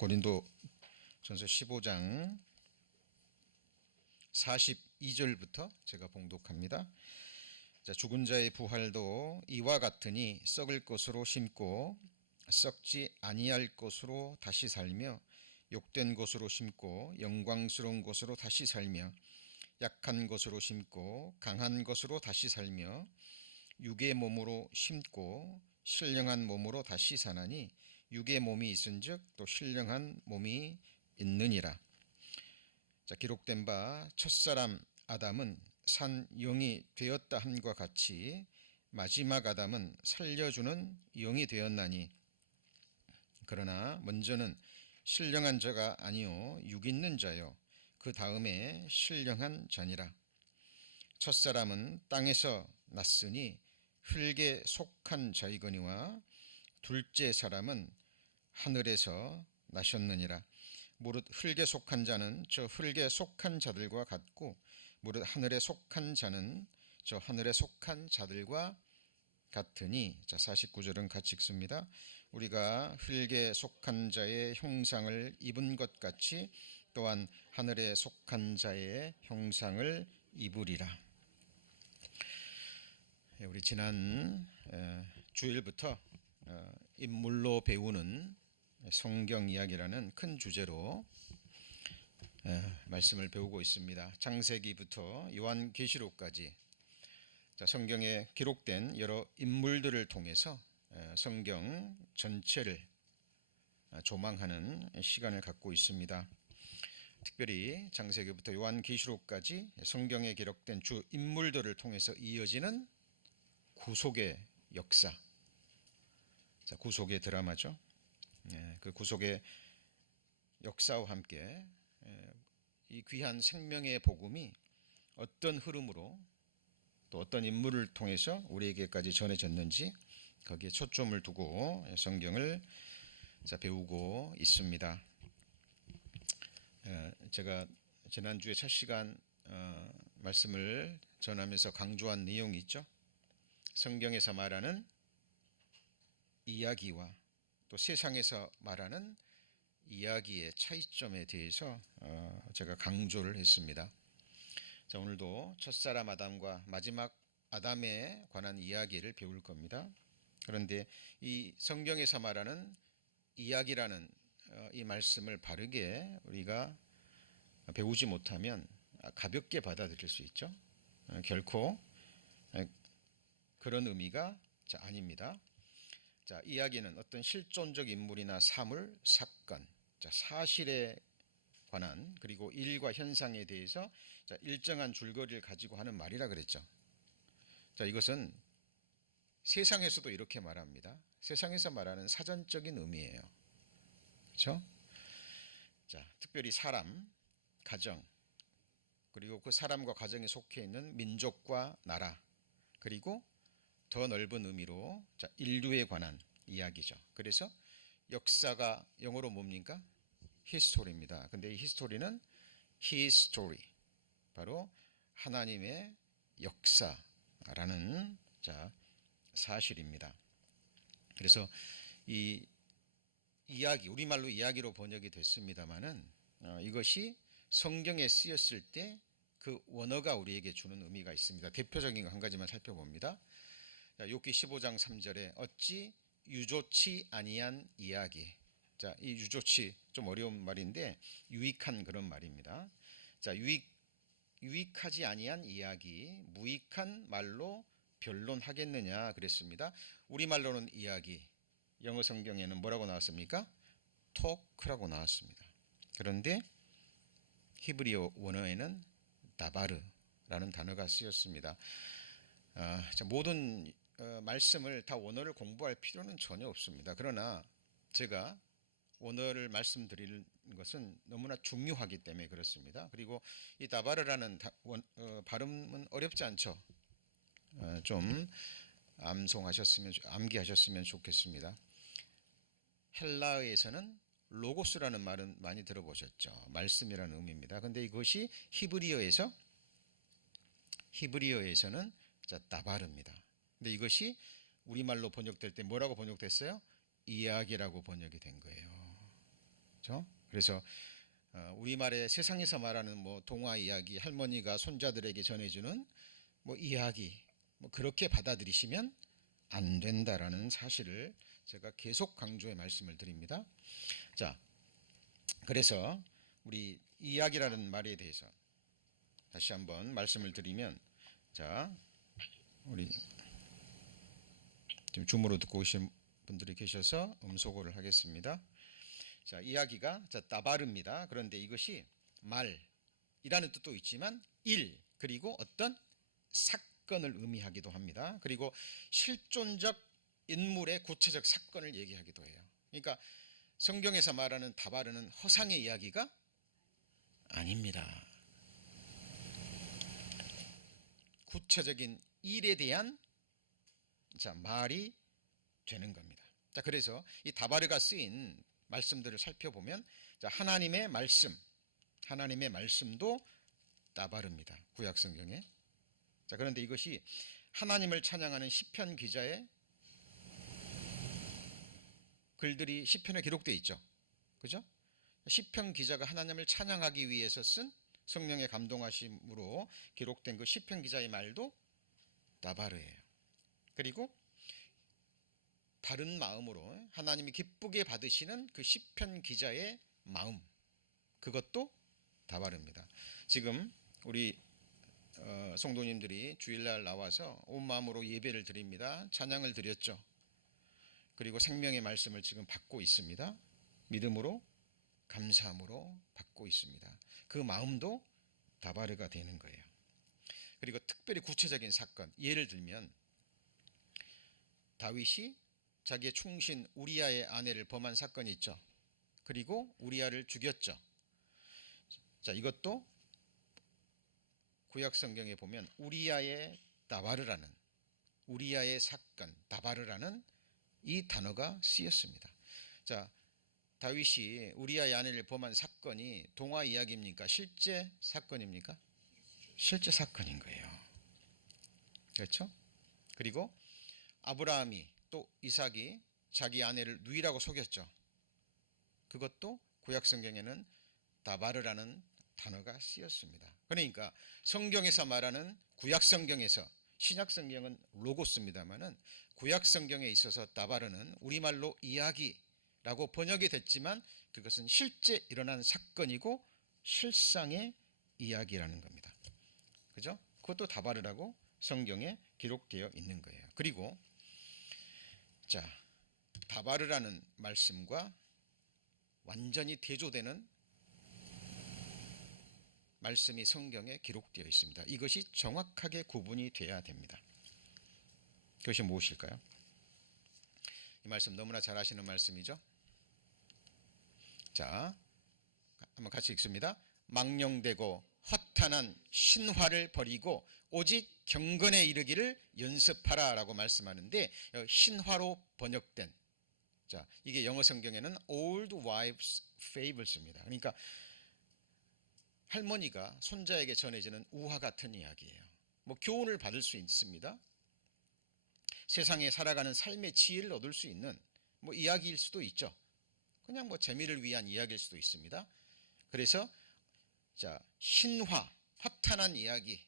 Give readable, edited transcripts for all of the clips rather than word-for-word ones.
고린도전서 15장 42절부터 제가 봉독합니다. 자, 죽은 자의 부활도 이와 같으니 썩을 것으로 심고 썩지 아니할 것으로 다시 살며 욕된 것으로 심고 영광스러운 것으로 다시 살며 약한 것으로 심고 강한 것으로 다시 살며 육의 몸으로 심고 신령한 몸으로 다시 사나니 육의 몸이 있은즉 또 신령한 몸이 있느니라. 자, 기록된 바 첫사람 아담은 산 영이 되었다 함과 같이 마지막 아담은 살려주는 영이 되었나니 그러나 먼저는 신령한 자가 아니요 육 있는 자요 그 다음에 신령한 자니라. 첫사람은 땅에서 났으니 흙에 속한 자이거니와 둘째 사람은 하늘에서 나셨느니라. 무릇 흙에 속한 자는 저 흙에 속한 자들과 같고 무릇 하늘에 속한 자는 저 하늘에 속한 자들과 같으니. 자, 49절은 같이 읽습니다. 우리가 흙에 속한 자의 형상을 입은 것 같이 또한 하늘에 속한 자의 형상을 입으리라. 우리 지난 주일부터 인물로 배우는 성경 이야기라는 큰 주제로 말씀을 배우고 있습니다. 창세기부터 요한계시록까지 성경에 기록된 여러 인물들을 통해서 성경 전체를 조망하는 시간을 갖고 있습니다. 특별히 창세기부터 요한계시록까지 성경에 기록된 주 인물들을 통해서 이어지는 구속의 역사, 구속의 드라마죠. 그 구속의 역사와 함께 이 귀한 생명의 복음이 어떤 흐름으로 또 어떤 인물을 통해서 우리에게까지 전해졌는지 거기에 초점을 두고 성경을 배우고 있습니다. 제가 지난주에 첫 시간 말씀을 전하면서 강조한 내용이 있죠. 성경에서 말하는 이야기와 또 세상에서 말하는 이야기의 차이점에 대해서 제가 강조를 했습니다. 자, 오늘도 첫사람 아담과 마지막 아담에 관한 이야기를 배울 겁니다. 그런데 이 성경에서 말하는 이야기라는 이 말씀을 바르게 우리가 배우지 못하면 가볍게 받아들일 수 있죠. 결코 그런 의미가 아닙니다. 자, 이야기는 어떤 실존적 인물이나 사물, 사건, 사실에 관한 그리고 일과 현상에 대해서 일정한 줄거리를 가지고 하는 말이라 그랬죠. 자, 이것은 세상에서도 이렇게 말합니다. 세상에서 말하는 사전적인 의미예요. 그렇죠? 자, 특별히 사람, 가정, 그리고 그 사람과 가정에 속해 있는 민족과 나라, 그리고 더 넓은 의미로 인류에 관한 이야기죠. 그래서 역사가 영어로 뭡니까? 히스토리입니다. 근데 이 히스토리는 히스토리, 바로 하나님의 역사라는 사실입니다. 그래서 이 이야기, 우리말로 이야기로 번역이 됐습니다마는 이것이 성경에 쓰였을 때 그 원어가 우리에게 주는 의미가 있습니다. 대표적인 거 한 가지만 살펴봅니다. 욥기 15장 3절에 어찌 유조치 아니한 이야기. 자, 이 유조치 좀 어려운 말인데 유익한 그런 말입니다. 자, 유익하지 아니한 이야기, 무익한 말로 변론하겠느냐 그랬습니다. 우리말로는 이야기, 영어 성경에는 뭐라고 나왔습니까? 토크라고 나왔습니다. 그런데 히브리어 원어에는 다바르라는 단어가 쓰였습니다. 모든 말씀을 다 원어를 공부할 필요는 전혀 없습니다. 그러나 제가 원어를 말씀드리는 것은 너무나 중요하기 때문에 그렇습니다. 그리고 이 다바르라는 발음은 어렵지 않죠. 좀 암기하셨으면 좋겠습니다. 헬라어에서는 로고스라는 말은 많이 들어보셨죠. 말씀이라는 의미입니다. 그런데 이것이 히브리어에서는 다바르입니다. 근데 이것이 우리말로 번역될 때 뭐라고 번역됐어요? 이야기라고 번역이 된 거예요. 그렇죠? 그래서 우리말의 세상에서 말하는 뭐 동화 이야기, 할머니가 손자들에게 전해주는 뭐 이야기, 뭐 그렇게 받아들이시면 안 된다라는 사실을 제가 계속 강조해 말씀을 드립니다. 자, 그래서 우리 이야기라는 말에 대해서 다시 한번 말씀을 드리면, 자, 우리 지금 줌으로 듣고 오신 분들이 계셔서 음소거를 하겠습니다. 자, 이야기가 따바르입니다. 그런데 이것이 말이라는 뜻도 있지만 일, 그리고 어떤 사건을 의미하기도 합니다. 그리고 실존적 인물의 구체적 사건을 얘기하기도 해요. 그러니까 성경에서 말하는 다바르는 허상의 이야기가 아닙니다. 구체적인 일에 대한 말이 되는 겁니다. 자, 그래서 이 다바르가 쓰인 말씀들을 살펴보면, 하나님의 말씀도 다바르입니다. 구약 성경에. 자, 그런데 이것이 하나님을 찬양하는 시편 기자의 글들이 시편에 기록되어 있죠. 그죠? 시편 기자가 하나님을 찬양하기 위해서 쓴 성령의 감동하심으로 기록된 그 시편 기자의 말도 다바르예요. 그리고 바른 마음으로 하나님이 기쁘게 받으시는 그 시편 기자의 마음, 그것도 다바르입니다. 지금 우리 성도님들이 주일날 나와서 온 마음으로 예배를 드립니다. 찬양을 드렸죠. 그리고 생명의 말씀을 지금 받고 있습니다. 믿음으로, 감사함으로 받고 있습니다. 그 마음도 다바르가 되는 거예요. 그리고 특별히 구체적인 사건, 예를 들면 다윗이 자기의 충신 우리아의 아내를 범한 사건이 있죠. 그리고 우리아를 죽였죠. 자, 이것도 구약 성경에 보면 우리아의 다바르라는, 우리아의 사건, 다바르라는 이 단어가 쓰였습니다. 자, 다윗이 우리아의 아내를 범한 사건이 동화 이야기입니까? 실제 사건입니까? 실제 사건인 거예요. 그렇죠? 그리고 아브라함이 또 이삭이 자기 아내를 누이라고 속였죠. 그것도 구약 성경에는 다바르라는 단어가 쓰였습니다. 그러니까 성경에서 말하는 구약 성경에서, 신약 성경은 로고스입니다만은 구약 성경에 있어서 다바르는 우리말로 이야기라고 번역이 됐지만 그것은 실제 일어난 사건이고 실상의 이야기라는 겁니다. 그죠? 그것도 다바르라고 성경에 기록되어 있는 거예요. 그리고 자, 다바르라는 말씀과 완전히 대조되는 말씀이 성경에 기록되어 있습니다. 이것이 정확하게 구분이 돼야 됩니다. 그것이 무엇일까요? 이 말씀 너무나 잘 아시는 말씀이죠. 자, 한번 같이 읽습니다. 망령되고 허탄한 신화를 버리고 오직 경건에 이르기를 연습하라 라고 말씀하는데, 신화로 번역된, 자, 이게 영어 성경에는 Old Wives' Fables입니다. 그러니까 할머니가 손자에게 전해지는 우화 같은 이야기예요. 뭐 교훈을 받을 수 있습니다. 세상에 살아가는 삶의 지혜를 얻을 수 있는 뭐 이야기일 수도 있죠. 그냥 뭐 재미를 위한 이야기일 수도 있습니다. 그래서 신화, 허탄한 이야기,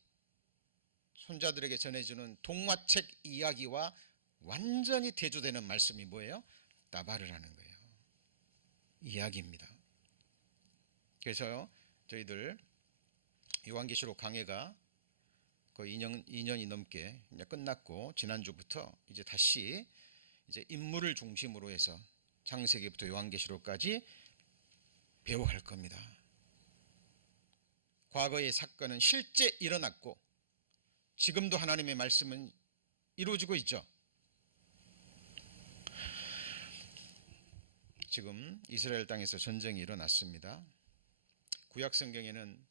손자들에게 전해주는 동화책 이야기와 완전히 대조되는 말씀이 뭐예요? 다바르라는 거예요. 이야기입니다. 그래서 저희들 요한계시록 강해가 거의 2년이 넘게 이제 끝났고, 지난주부터 이제 다시 인물을 중심으로 해서 창세기부터 요한계시록까지 배워갈 겁니다. 과거의 사건은 실제 일어났고 지금도 하나님의 말씀은 이루어지고 있죠. 지금 이스라엘 땅에서 전쟁이 일어났습니다. 구약 성경에는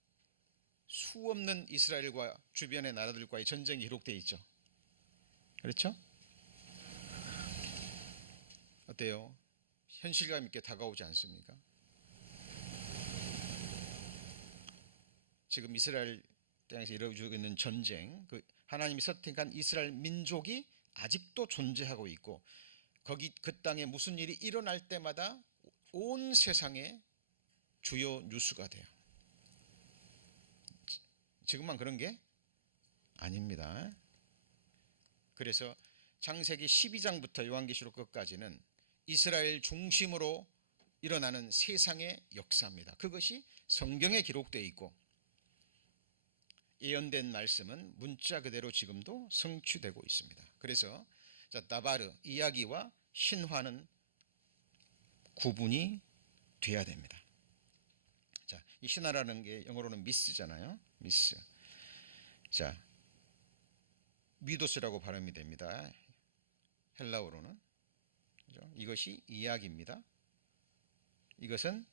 수없는 이스라엘과 주변의 나라들과의 전쟁이 기록되어 있죠. 그렇죠? 어때요? 현실감 있게 다가오지 않습니까? 지금 이스라엘 땅에서 이루어지고 있는 전쟁, 그 하나님이 선택한 이스라엘 민족이 아직도 존재하고 있고, 그 땅에 무슨 일이 일어날 때마다 온 세상에 주요 뉴스가 돼요. 지금만 그런 게 아닙니다. 그래서 창세기 12장부터 요한계시록 끝까지는 이스라엘 중심으로 일어나는 세상의 역사입니다. 그것이 성경에 기록되어 있고 예언된 말씀은 문자 그대로 지금도 성취되고 있습니다. 그래서 다바르 이야기와 신화는 구분이 돼야 됩니다. 자, 이 신화라는 게 영어로는 미스잖아요. 미스. 자, 미도스라고 발음이 됩니다. 헬라어로는. 그죠? 이것이 이야기입니다. 이것은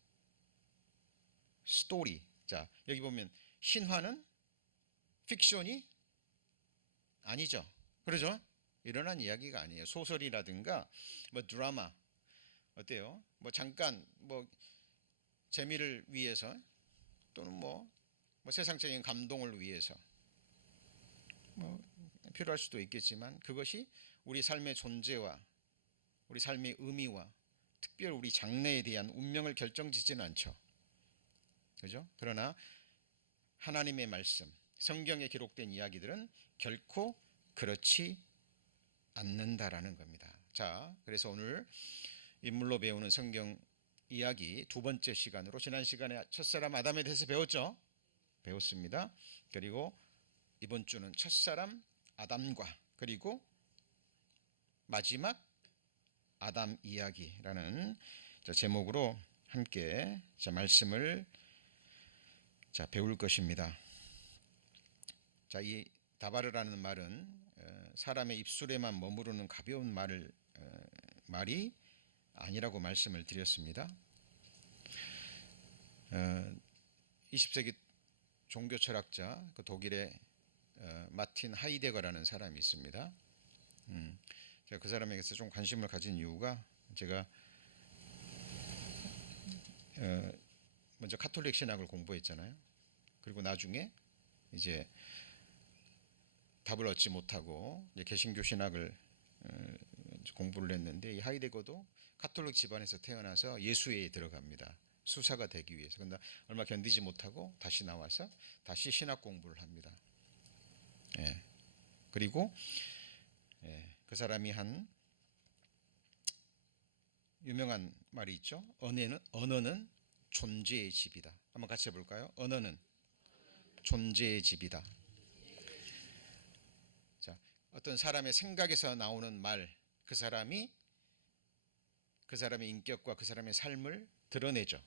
스토리. 자, 여기 보면 신화는 픽션이 아니죠. 그러죠? 일어난 이야기가 아니에요. 소설이라든가 뭐 드라마 어때요? 뭐 잠깐 뭐 재미를 위해서 또는 뭐 세상적인 감동을 위해서 뭐 필요할 수도 있겠지만 그것이 우리 삶의 존재와 우리 삶의 의미와 특별 우리 장래에 대한 운명을 결정짓지는 않죠. 그죠? 그러나 하나님의 말씀, 성경에 기록된 이야기들은 결코 그렇지 않는다라는 겁니다. 자, 그래서 오늘 인물로 배우는 성경 이야기 두 번째 시간으로 지난 시간에 첫사람 아담에 대해서 배웠죠? 배웠습니다. 그리고 이번 주는 첫사람 아담과 그리고 마지막 아담 이야기라는 제목으로 함께 말씀을 배울 것입니다. 자, 이 다바르라는 말은 사람의 입술에만 머무르는 가벼운 말이 아니라고 말씀을 드렸습니다. 20세기 종교 철학자 그 독일의 마틴 하이데거라는 사람이 있습니다. 제가 그 사람에게서 좀 관심을 가진 이유가 제가 먼저 카톨릭 신학을 공부했잖아요. 그리고 나중에 이제 답을 얻지 못하고 이제 개신교 신학을 공부를 했는데 이 하이데거도 카톨릭 집안에서 태어나서 예수회에 들어갑니다. 수사가 되기 위해서. 그런데 얼마 견디지 못하고 다시 나와서 다시 신학 공부를 합니다. 예. 그리고 그 사람이 한 유명한 말이 있죠. 언어는 존재의 집이다. 한번 같이 해볼까요? 언어는 존재의 집이다. 자, 어떤 사람의 생각에서 나오는 말, 그 사람의 인격과 그 사람의 삶을 드러내죠.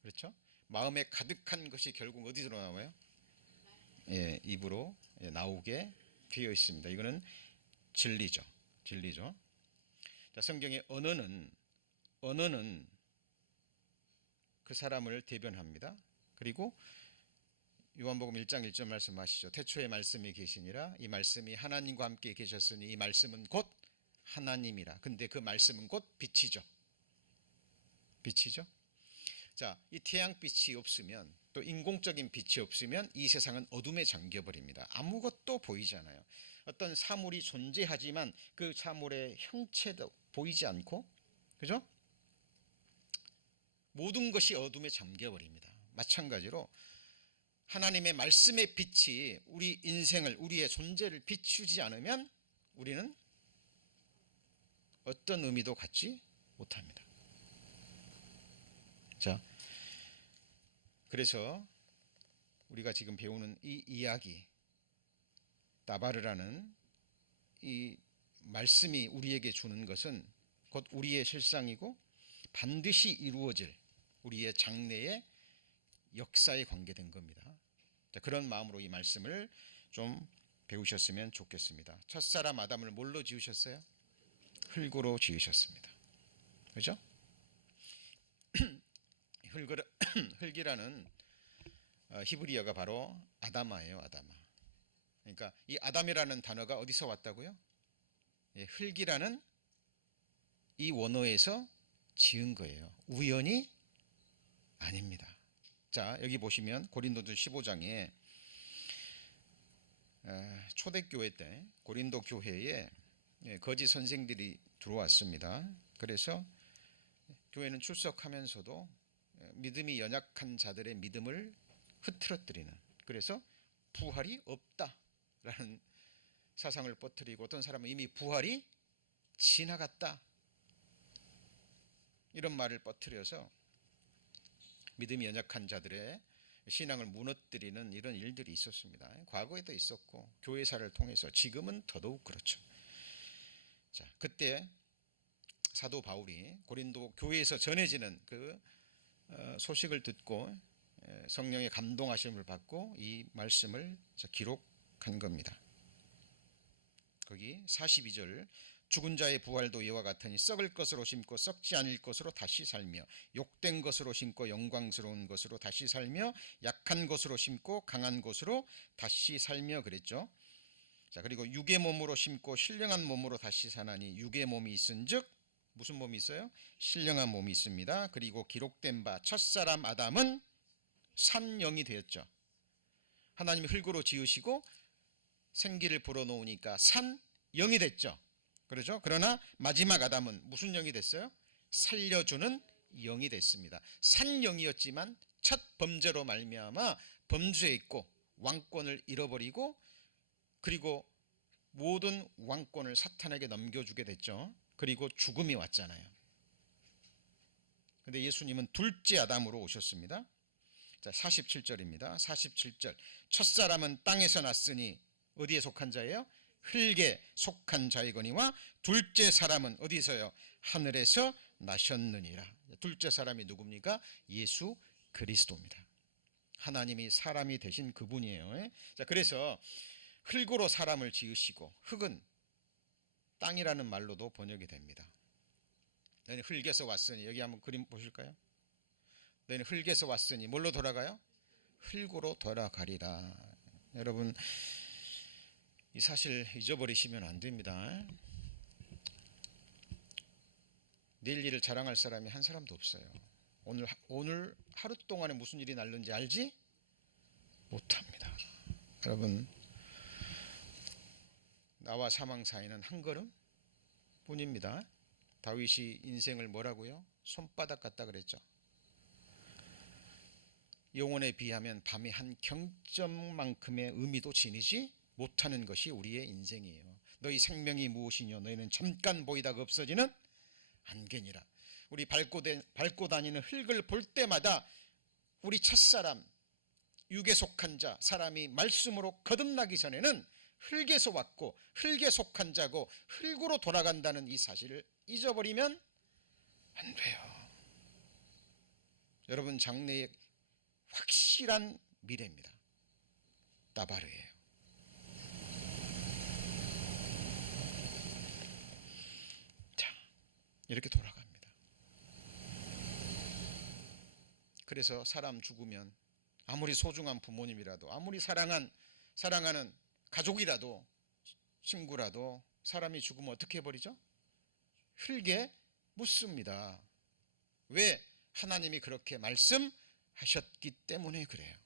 그렇죠? 마음에 가득한 것이 결국 어디로 나와요? 예, 입으로 나오게 되어 있습니다. 이거는 진리죠. 자, 성경의 언어는 그 사람을 대변합니다. 그리고 요한복음 1장 1절 말씀하시죠. 태초에 말씀이 계시니라 이 말씀이 하나님과 함께 계셨으니 이 말씀은 곧 하나님이라. 근데 그 말씀은 곧 빛이죠. 자, 이 태양빛이 없으면 또 인공적인 빛이 없으면 이 세상은 어둠에 잠겨버립니다. 아무것도 보이지 않아요. 어떤 사물이 존재하지만 그 사물의 형체도 보이지 않고, 그죠? 모든 것이 어둠에 잠겨버립니다. 마찬가지로 하나님의 말씀의 빛이 우리 인생을, 우리의 존재를 비추지 않으면 우리는 어떤 의미도 갖지 못합니다. 자, 그래서 우리가 지금 배우는 이 이야기, 다바르라는 이 말씀이 우리에게 주는 것은 곧 우리의 실상이고 반드시 이루어질 우리의 장래의 역사에 관계된 겁니다. 자, 그런 마음으로 이 말씀을 좀 배우셨으면 좋겠습니다. 첫사람 아담을 뭘로 지으셨어요? 흙으로 지으셨습니다. 그죠? 흙이라는 히브리어가 바로 아다마예요. 아다마. 그러니까 이 아담이라는 단어가 어디서 왔다고요? 흙이라는 이 원어에서 지은 거예요. 우연이 아닙니다. 자, 여기 보시면 고린도전 15장에 초대교회 때 고린도 교회에 거짓 선생들이 들어왔습니다. 그래서 교회는 출석하면서도 믿음이 연약한 자들의 믿음을 흐트러뜨리는, 그래서 부활이 없다라는 사상을 퍼뜨리고, 어떤 사람은 이미 부활이 지나갔다 이런 말을 퍼뜨려서 믿음이 연약한 자들의 신앙을 무너뜨리는 이런 일들이 있었습니다. 과거에도 있었고 교회사를 통해서 지금은 더더욱 그렇죠. 자, 그때 사도 바울이 고린도 교회에서 전해지는 그 소식을 듣고 성령의 감동하심을 받고 이 말씀을 기록한 겁니다. 거기 42절, 죽은 자의 부활도 이와 같으니 썩을 것으로 심고 썩지 않을 것으로 다시 살며, 욕된 것으로 심고 영광스러운 것으로 다시 살며, 약한 것으로 심고 강한 것으로 다시 살며 그랬죠. 자, 그리고 육의 몸으로 심고 신령한 몸으로 다시 사나니, 육의 몸이 있은즉 무슨 몸이 있어요? 신령한 몸이 있습니다. 그리고 기록된 바 첫사람 아담은 산영이 되었죠. 하나님이 흙으로 지으시고 생기를 불어넣으니까 산영이 됐죠. 그렇죠? 그러나 마지막 아담은 무슨 영이 됐어요? 살려주는 영이 됐습니다. 산영이었지만 첫 범죄로 말미암아 범죄했고 왕권을 잃어버리고, 그리고 모든 왕권을 사탄에게 넘겨주게 됐죠. 그리고 죽음이 왔잖아요. 근데 예수님은 둘째 아담으로 오셨습니다. 자, 47절입니다. 47절, 첫사람은 땅에서 났으니 어디에 속한 자예요? 흙에 속한 자이거니와 둘째 사람은 어디서요? 하늘에서 나셨느니라. 둘째 사람이 누굽니까? 예수 그리스도입니다. 하나님이 사람이 되신 그분이에요. 자, 그래서 흙으로 사람을 지으시고, 흙은 땅이라는 말로도 번역이 됩니다. 너희는 흙에서 왔으니, 여기 한번 그림 보실까요? 너희는 흙에서 왔으니 뭘로 돌아가요? 흙으로 돌아가리라. 여러분, 이 사실 잊어버리시면 안 됩니다. 내일 일을 자랑할 사람이 한 사람도 없어요. 오늘 하루 동안에 무슨 일이 날는지 알지 못합니다. 여러분, 나와 사망 사이는 한 걸음 뿐입니다. 다윗이 인생을 뭐라고요? 손바닥 같다 그랬죠. 영혼에 비하면 밤의 한 경점만큼의 의미도 지니지 못하는 것이 우리의 인생이에요. 너희 생명이 무엇이뇨? 너희는 잠깐 보이다가 없어지는 안개니라. 우리 밟고 다니는 흙을 볼 때마다 우리 첫사람, 육에 속한 자, 사람이 말씀으로 거듭나기 전에는 흙에서 왔고 흙에 속한 자고 흙으로 돌아간다는 이 사실을 잊어버리면 안 돼요. 여러분, 장래에 확실한 미래입니다. 따바르예요. 자, 이렇게 돌아갑니다. 그래서 사람 죽으면 아무리 소중한 부모님이라도, 아무리 사랑하는 가족이라도, 친구라도 사람이 죽으면 어떻게 해버리죠? 흙에 묻습니다. 왜? 하나님이 그렇게 말씀하셨기 때문에 그래요.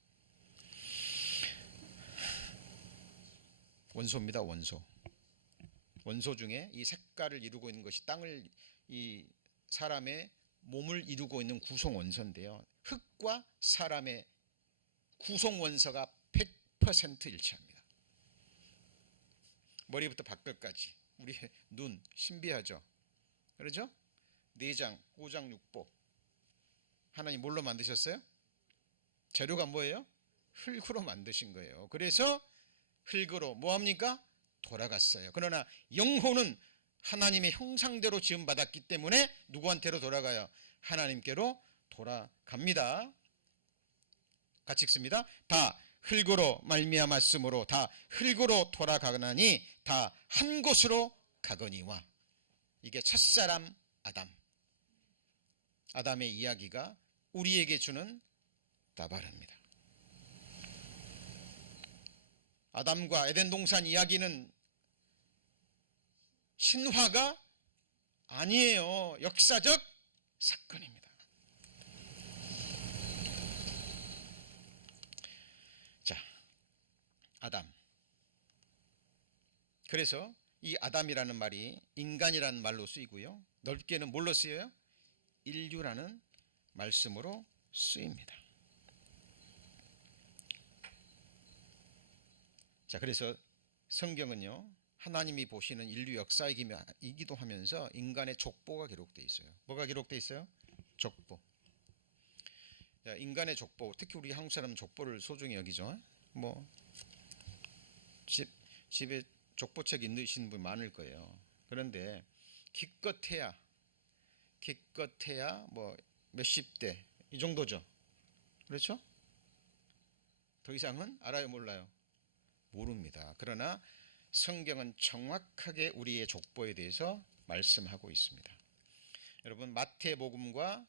원소입니다. 원소 중에 이 색깔을 이루고 있는 것이 이 사람의 몸을 이루고 있는 구성 원소인데요, 흙과 사람의 구성 원소가 100% 일치합니다. 머리부터 발끝까지, 우리 눈 신비하죠. 그렇죠? 내장, 오장, 육보, 하나님 뭘로 만드셨어요? 재료가 뭐예요? 흙으로 만드신 거예요. 그래서 흙으로 뭐합니까? 돌아갔어요. 그러나 영혼은 하나님의 형상대로 지음받았기 때문에 누구한테로 돌아가요? 하나님께로 돌아갑니다. 같이 읽습니다. 다 흙으로 말미암았으므로 다 흙으로 돌아가나니 다 한 곳으로 가거니와. 이게 첫사람 아담의 이야기가 우리에게 주는 따바르입니다. 아담과 에덴 동산 이야기는 신화가 아니에요. 역사적 사건입니다. 자, 아담. 그래서 이 아담이라는 말이 인간이라는 말로 쓰이고요, 넓게는 뭘로 쓰여요? 인류라는 말씀으로 쓰입니다. 자, 그래서 성경은요, 하나님이 보시는 인류 역사이기도 하면서 인간의 족보가 기록되어 있어요. 뭐가 기록되어 있어요? 족보. 자, 인간의 족보, 특히 우리 한국 사람은 족보를 소중히 여기죠. 뭐 집에 족보책 있으신 분 많을 거예요. 그런데 기껏해야 뭐 몇십 대 이 정도죠. 그렇죠? 더 이상은 알아요, 몰라요? 모릅니다. 그러나 성경은 정확하게 우리의 족보에 대해서 말씀하고 있습니다. 여러분, 마태복음과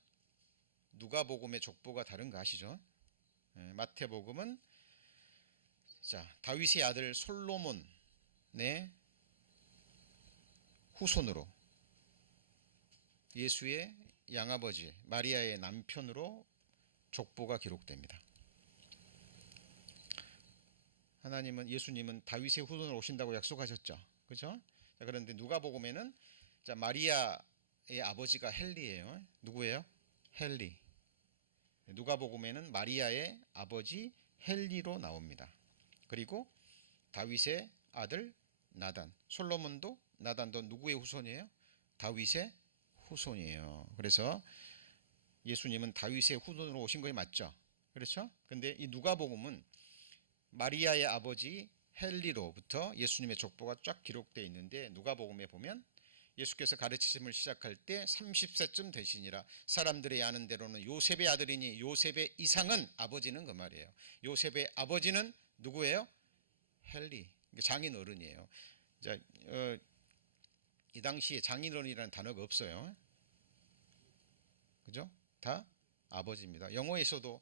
누가복음의 족보가 다른 거 아시죠? 마태복음은 다윗의 아들 솔로몬의 후손으로 예수의 양아버지 마리아의 남편으로 족보가 기록됩니다. 예수님은 다윗의 후손으로 오신다고 약속하셨죠. 그렇죠? 그런데 누가복음에는 마리아의 아버지가 헨리예요. 누구예요? 헨리. 누가복음에는 마리아의 아버지 헨리로 나옵니다. 그리고 다윗의 아들 나단, 솔로몬도 나단도 누구의 후손이에요? 다윗의 후손이에요. 그래서 예수님은 다윗의 후손으로 오신 것이 맞죠. 그렇죠? 근데 이 누가복음은 마리아의 아버지 헨리로부터 예수님의 족보가 쫙 기록되어 있는데, 누가복음에 보면 예수께서 가르치심을 시작할 때 30세쯤 되시니라. 사람들이 아는 대로는 요셉의 아들이니 요셉의 이상은 아버지는 그 말이에요. 요셉의 아버지는 누구예요? 헨리, 장인어른이에요. 이 당시에 장인어른이라는 단어가 없어요. 그죠? 다 아버지입니다. 영어에서도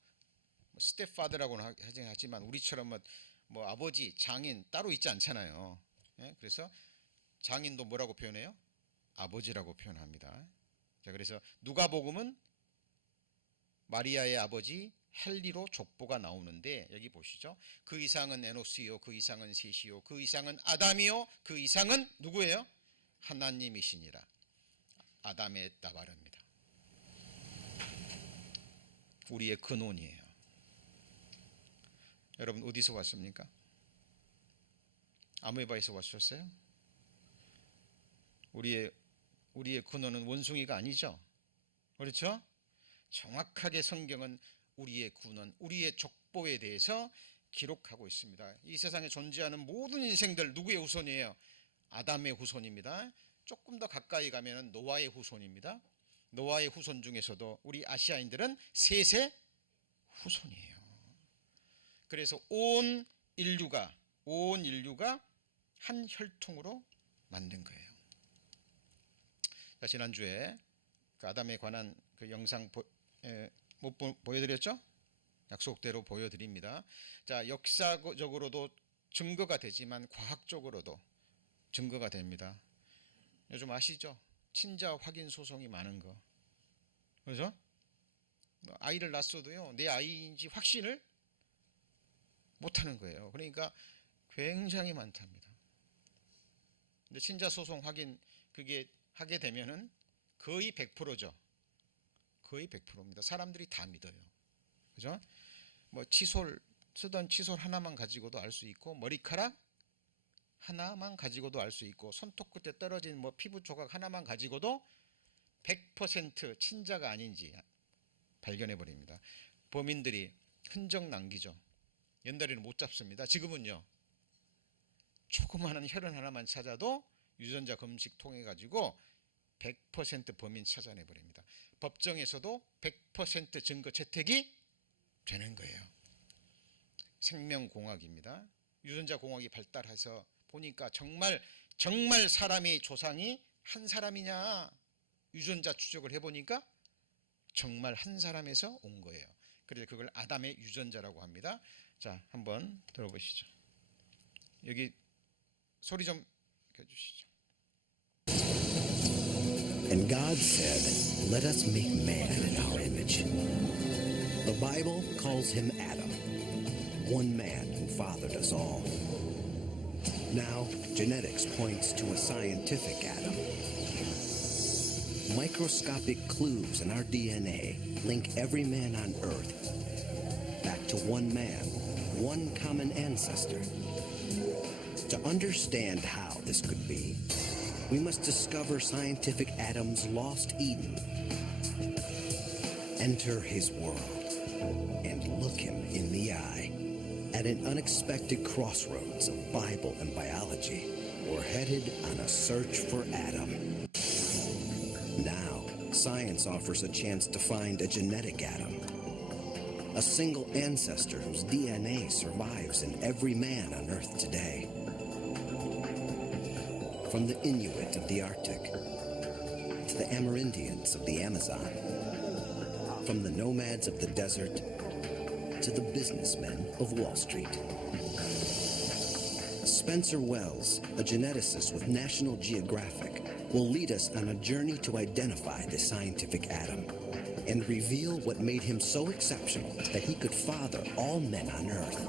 스텝파더라고는 하지만 우리처럼 뭐 아버지, 장인 따로 있지 않잖아요. 그래서 장인도 뭐라고 표현해요? 아버지라고 표현합니다. 자, 그래서 누가복음은 마리아의 아버지 헨리로 족보가 나오는데, 여기 보시죠. 그 이상은 에노스요, 그 이상은 셋이요, 그 이상은 아담이요, 그 이상은 누구예요? 하나님이시니라. 아담의 따바릅니다. 우리의 근원이에요. 여러분, 어디서 왔습니까? 아메바에서 왔었어요? 우리의 근원은 원숭이가 아니죠. 그렇죠? 정확하게 성경은 우리의 근원, 우리의 족보에 대해서 기록하고 있습니다. 이 세상에 존재하는 모든 인생들 누구의 후손이에요? 아담의 후손입니다. 조금 더 가까이 가면 노아의 후손입니다. 노아의 후손 중에서도 우리 아시아인들은 셋의 후손이에요. 그래서 온 인류가 한 혈통으로 만든 거예요. 자, 지난주에 그 아담에 관한 그 영상 보여드렸죠? 약속대로 보여드립니다. 자, 역사적으로도 증거가 되지만 과학적으로도 증거가 됩니다. 요즘 아시죠? 친자 확인 소송이 많은 거. 그렇죠? 아이를 낳았어도요, 내 아이인지 확신을 못하는 거예요. 그러니까 굉장히 많답니다. 근데 친자 소송 확인 그게 하게 되면은 거의 100%죠. 거의 100%입니다. 사람들이 다 믿어요. 그죠? 뭐 쓰던 칫솔 하나만 가지고도 알 수 있고, 머리카락 하나만 가지고도 알 수 있고, 손톱 끝에 떨어진 뭐 피부 조각 하나만 가지고도 100% 친자가 아닌지 발견해 버립니다. 범인들이 흔적 남기죠. 옛날에는 못 잡습니다. 지금은요, 조그마한 혈흔 하나만 찾아도 유전자 검식 통해 가지고 100% 범인 찾아내 버립니다. 법정에서도 100% 증거 채택이 되는 거예요. 생명공학입니다. 유전자 공학이 발달해서 보니까 정말 사람이 조상이 한 사람이냐 유전자 추적을 해보니까 정말 한 사람에서 온 거예요. 그래서 그걸 아담의 유전자라고 합니다. 자, 한번 들어보시죠. 여기 소리 좀 켜주시죠. And God said, "Let us make man in our image." The Bible calls him Adam, one man who fathered us all. Now, genetics points to a scientific Adam. microscopic clues in our DNA link every man on Earth back to one man, one common ancestor. To understand how this could be, we must discover scientific Adam's lost Eden, enter his world, and look him in the eye. At an unexpected crossroads of Bible and biology, we're headed on a search for Adam. Now, science offers a chance to find a genetic Adam, a single ancestor whose DNA survives in every man on Earth today. From the Inuit of the Arctic to the Amerindians of the Amazon, from the nomads of the desert to the businessmen of Wall Street. Spencer Wells, a geneticist with National Geographic, will lead us on a journey to identify the scientific Adam and reveal what made him so exceptional that he could father all men on Earth.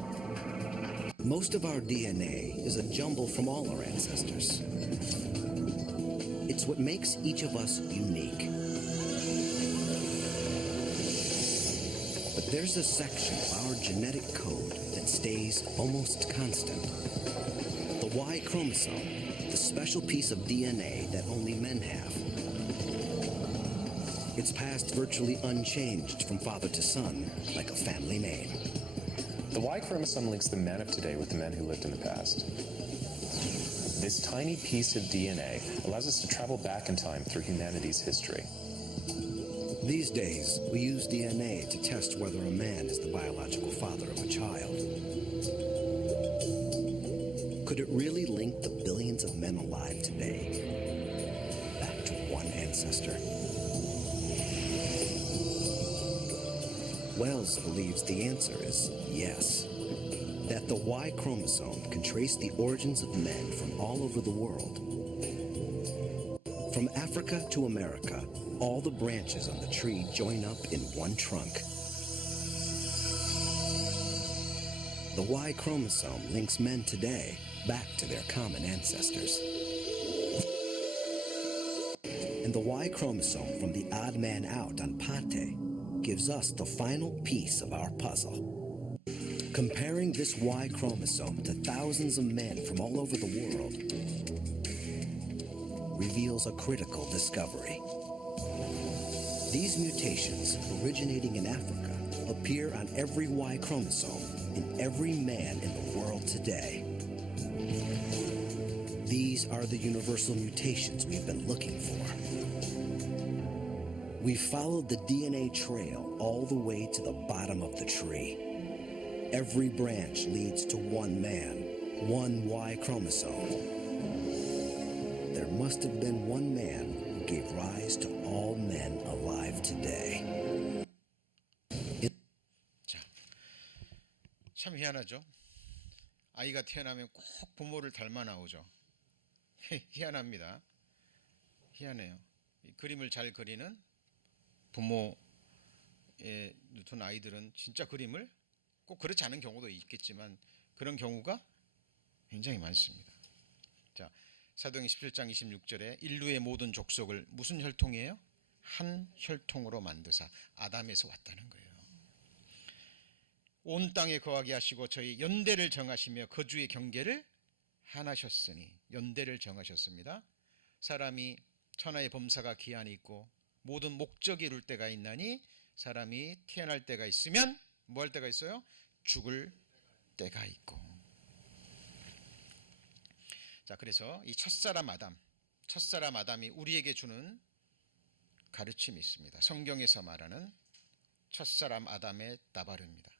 Most of our DNA is a jumble from all our ancestors. It's what makes each of us unique. But there's a section of our genetic code that stays almost constant. The Y chromosome, the special piece of DNA that only men have. It's passed virtually unchanged from father to son, like a family name. The Y chromosome links the men of today with the men who lived in the past. This tiny piece of DNA allows us to travel back in time through humanity's history. These days, we use DNA to test whether a man is the biological father of a child. Could it really link the billions of men alive today back to one ancestor? Wells believes the answer is yes. That the Y chromosome can trace the origins of men from all over the world. From Africa to America, all the branches on the tree join up in one trunk. The Y chromosome links men today back to their common ancestors. And the Y chromosome from the odd man out on Pate gives us the final piece of our puzzle. Comparing this Y chromosome to thousands of men from all over the world reveals a critical discovery. These mutations, originating in Africa, appear on every Y chromosome in every man in the world today. These are the universal mutations we've been looking for. We've followed the DNA trail all the way to the bottom of the tree. Every branch leads to one man, one Y chromosome. There must have been one man who gave rise to all men alive today. 자, 참 희한하죠. 아이가 태어나면 꼭 부모를 닮아 나오죠. 희한합니다. 희한해요. 이 그림을 잘 그리는 부모의 둔 아이들은 진짜 그림을 꼭 그렇지 않은 경우도 있겠지만 그런 경우가 굉장히 많습니다. 자, 사도행전 17장 26절에 인류의 모든 족속을 무슨 혈통이에요? 한 혈통으로 만드사 아담에서 왔다는 거예요. 온 땅에 거하게 하시고 저희 연대를 정하시며 거주의 경계를 하나셨으니 연대를 정하셨습니다. 사람이 천하의 범사가 기한이 있고 모든 목적이 이룰 때가 있나니 사람이 태어날 때가 있으면 뭐 할 때가 있어요? 죽을 때가 있고. 자, 그래서 이 첫사람 아담이 우리에게 주는 가르침이 있습니다. 성경에서 말하는 첫사람 아담의 따바르입니다.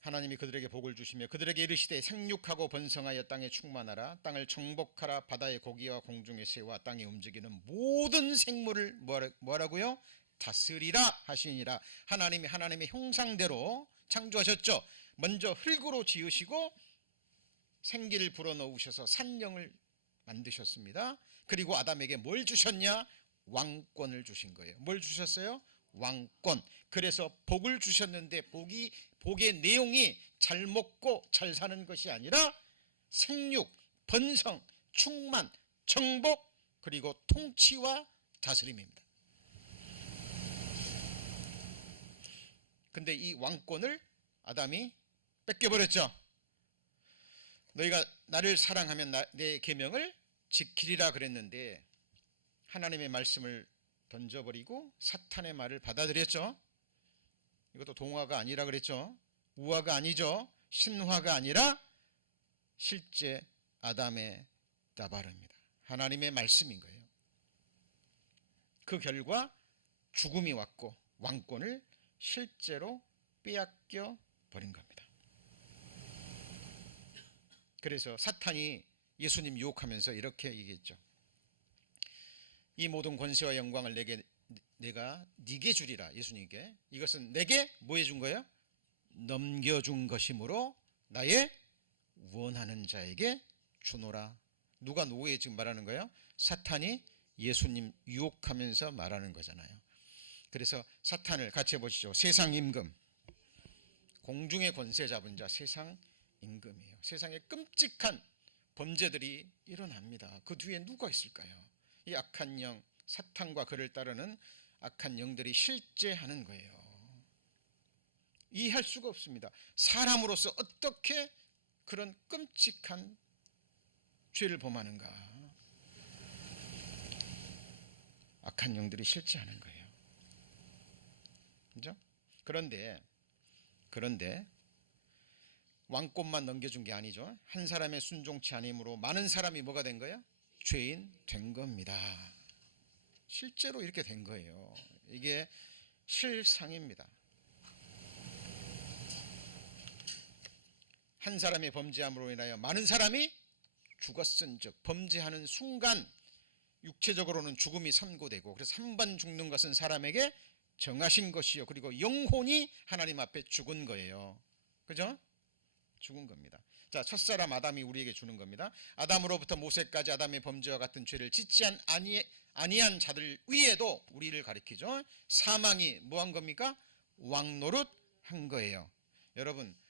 하나님이 그들에게 복을 주시며 그들에게 이르시되 생육하고 번성하여 땅에 충만하라 땅을 정복하라 바다의 고기와 공중의 새와 땅에 움직이는 모든 생물을 뭐라고요? 다스리라 하시니라. 하나님이 하나님의 형상대로 창조하셨죠. 먼저 흙으로 지으시고 생기를 불어넣으셔서 산령을 만드셨습니다. 그리고 아담에게 뭘 주셨냐? 왕권을 주신 거예요. 뭘 주셨어요? 왕권. 그래서 복을 주셨는데 복의 내용이 잘 먹고 잘 사는 것이 아니라 생육, 번성, 충만, 정복, 그리고 통치와 다스림입니다. 근데 이 왕권을 아담이 뺏겨버렸죠. 너희가 나를 사랑하면 내 계명을 지키리라 그랬는데 하나님의 말씀을 던져버리고 사탄의 말을 받아들였죠. 이것도 동화가 아니라 그랬죠. 우화가 아니죠. 신화가 아니라 실제 아담의 나발입니다. 하나님의 말씀인 거예요. 그 결과 죽음이 왔고 왕권을 실제로 빼앗겨 버린 겁니다. 그래서 사탄이 예수님 유혹하면서 이렇게 얘기했죠. 이 모든 권세와 영광을 내가 네게 주리라. 예수님께. 이것은 내게 뭐 해준 거예요? 넘겨준 것이므로 나의 원하는 자에게 주노라. 누가 누구에게 지금 말하는 거예요? 사탄이 예수님 유혹하면서 말하는 거잖아요. 그래서 사탄을 같이 해보시죠. 세상 임금, 공중의 권세 잡은 자, 세상 임금이에요. 세상에 끔찍한 범죄들이 일어납니다. 그 뒤에 누가 있을까요? 이 악한 영, 사탄과 그를 따르는 악한 영들이 실제하는 거예요. 이해할 수가 없습니다. 사람으로서 어떻게 그런 끔찍한 죄를 범하는가? 악한 영들이 실제하는 거예요. 그죠? 그런데 왕권만 넘겨준 게 아니죠. 한 사람의 순종치 않음으로 많은 사람이 뭐가 된 거예요? 죄인 된 겁니다. 실제로 이렇게 된 거예요. 이게 실상입니다. 한 사람의 범죄함으로 인하여 많은 사람이 죽었은즉, 범죄하는 순간 육체적으로는 죽음이 선고되고, 그래서 한 번 죽는 것은 사람에게 정하신 것이요, 그리고 영혼이 하나님 앞에 죽은 거예요. 그죠? 죽은 겁니다. 자, 첫사람 아담이 우리에게 주는 겁니다. 아담으로부터 모세까지 아담의 범죄와 같은 죄를 짓지 아니한 자들 위에도 우리를 가리키죠. 사망이 뭐한 겁니까? 왕노릇 한 거예요. 여러분,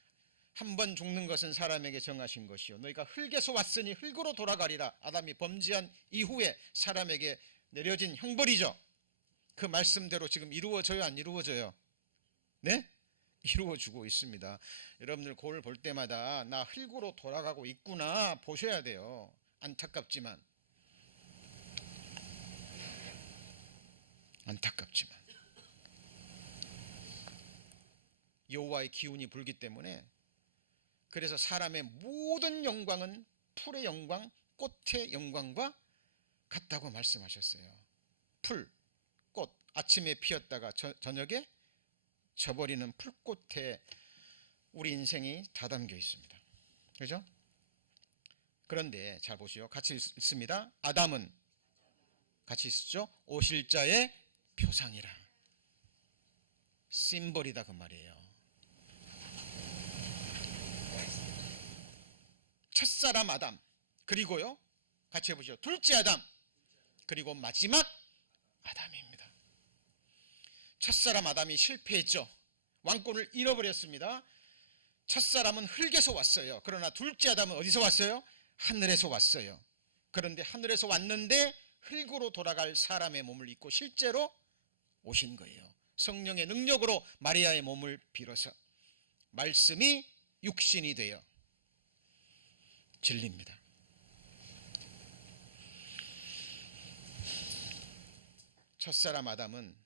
한 번 죽는 것은 사람에게 정하신 것이요, 너희가 흙에서 왔으니 흙으로 돌아가리라. 아담이 범죄한 이후에 사람에게 내려진 형벌이죠. 그 말씀대로 지금 이루어져요, 안 이루어져요? 네? 이루어지고 있습니다. 여러분들 거울 볼 때마다 나 흙으로 돌아가고 있구나 보셔야 돼요. 안타깝지만 여호와의 기운이 불기 때문에, 그래서 사람의 모든 영광은 풀의 영광, 꽃의 영광과 같다고 말씀하셨어요. 풀, 꽃, 아침에 피었다가 저녁에 져버리는 풀꽃에 우리 인생이 다 담겨 있습니다. 그죠? 그런데 잘 보시오. 같이 읽습니다. 아담은 같이 쓰죠. 오실 자의 표상이라. 심벌이다 그 말이에요. 첫사람 아담, 그리고요 같이 해보시죠. 둘째 아담, 그리고 마지막 아담입니다. 첫사람 아담이 실패했죠. 왕권을 잃어버렸습니다. 첫사람은 흙에서 왔어요. 그러나 둘째 아담은 어디서 왔어요? 하늘에서 왔어요. 그런데 하늘에서 왔는데 흙으로 돌아갈 사람의 몸을 입고 실제로 오신 거예요. 성령의 능력으로 마리아의 몸을 빌어서 말씀이 육신이 되어 진리입니다. 첫사람 아담은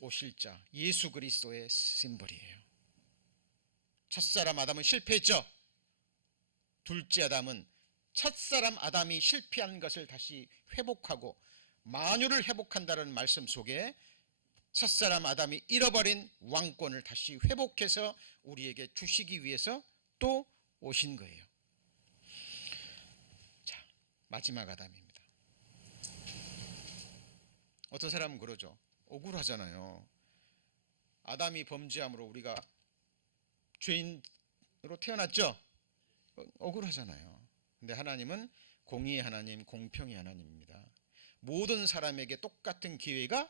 오실 자 예수 그리스도의 심벌이에요. 첫사람 아담은 실패했죠. 둘째 아담은 첫사람 아담이 실패한 것을 다시 회복하고 만유를 회복한다는 말씀 속에 첫사람 아담이 잃어버린 왕권을 다시 회복해서 우리에게 주시기 위해서 또 오신 거예요. 자, 마지막 아담입니다. 어떤 사람은 그러죠. 억울하잖아요. 아담이 범죄함으로 우리가 죄인으로 태어났죠. 억울하잖아요. 근데 하나님은 공의의 하나님, 공평의 하나님입니다. 모든 사람에게 똑같은 기회가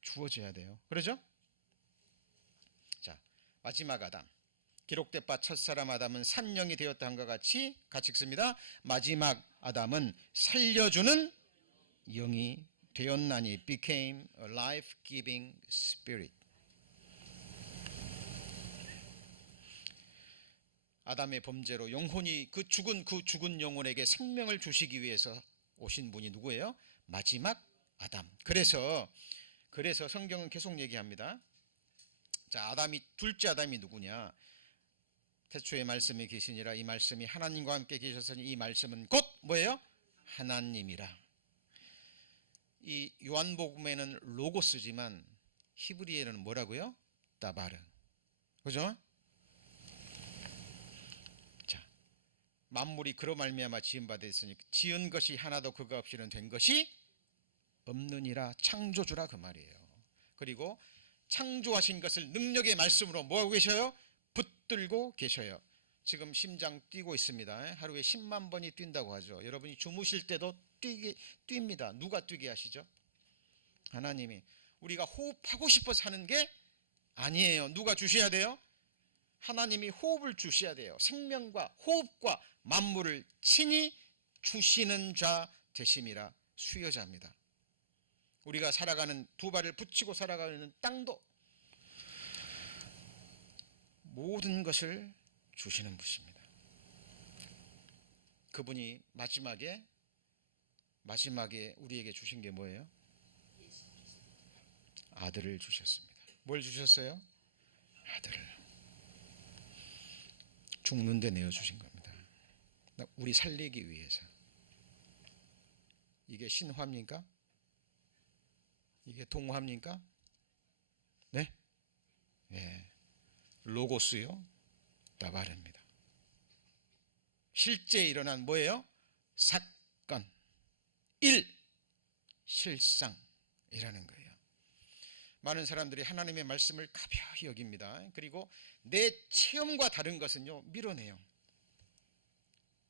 주어져야 돼요. 그러죠? 자, 마지막 아담. 기록된 바 첫사람 아담은 산령이 되었다 한과 같이 읽습니다. 마지막 아담은 살려주는 영이 되었나니 became a life-giving spirit. 아담의 범죄로 영혼이 그 죽은 영혼에게 생명을 주시기 위해서 오신 분이 누구예요? 마지막 아담. 그래서 성경은 계속 얘기합니다. 자, 둘째 아담이 누구냐? 태초에 말씀이 계시니라. 이 말씀이 하나님과 함께 계셨으니 이 말씀은 곧 뭐예요? 하나님이라. 이 요한복음에는 로고스지만 히브리어는 뭐라고요? 다바르. 그죠? 자, 만물이 그로 말미암아 지은 바 됐으니 지은 것이 하나도 그가 없이는 된 것이 없느니라. 창조주라 그 말이에요. 그리고 창조하신 것을 능력의 말씀으로 뭐하고 계셔요? 붙들고 계셔요. 지금 심장 뛰고 있습니다. 하루에 10만 번이 뛴다고 하죠. 여러분이 주무실 때도 뜁니다. 누가 뛰게 하시죠? 하나님이. 우리가 호흡하고 싶어서 하는 게 아니에요. 누가 주셔야 돼요? 하나님이 호흡을 주셔야 돼요. 생명과 호흡과 만물을 친히 주시는 자 되심이라. 수여자입니다. 우리가 살아가는 두 발을 붙이고 살아가는 땅도 모든 것을 주시는 분이십니다. 그분이 마지막에 우리에게 주신 게 뭐예요? 아들을 주셨습니다. 뭘 주셨어요? 아들을. 죽는데 내어주신 겁니다. 우리 살리기 위해서. 이게 신화입니까? 이게 동화입니까? 네? 예. 로고스요, 다바르입니다. 실제 일어난 뭐예요? 사건, 실상이라는 거예요. 많은 사람들이 하나님의 말씀을 가벼이 여깁니다. 그리고 내 체험과 다른 것은요, 밀어내요.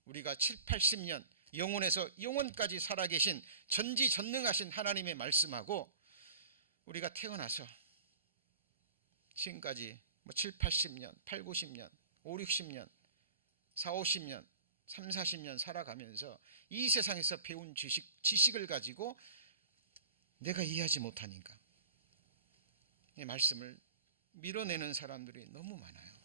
우리가 7, 80년 영혼에서 영혼까지 살아계신 전지전능하신 하나님의 말씀하고 우리가 태어나서 지금까지 7, 80년, 8, 90년, 5, 60년, 4, 50년, 3, 40년 살아가면서 이 세상에서 배운 지식을 가지고 내가 이해하지 못하니까 이 말씀을 밀어내는 사람들이 너무 많아요.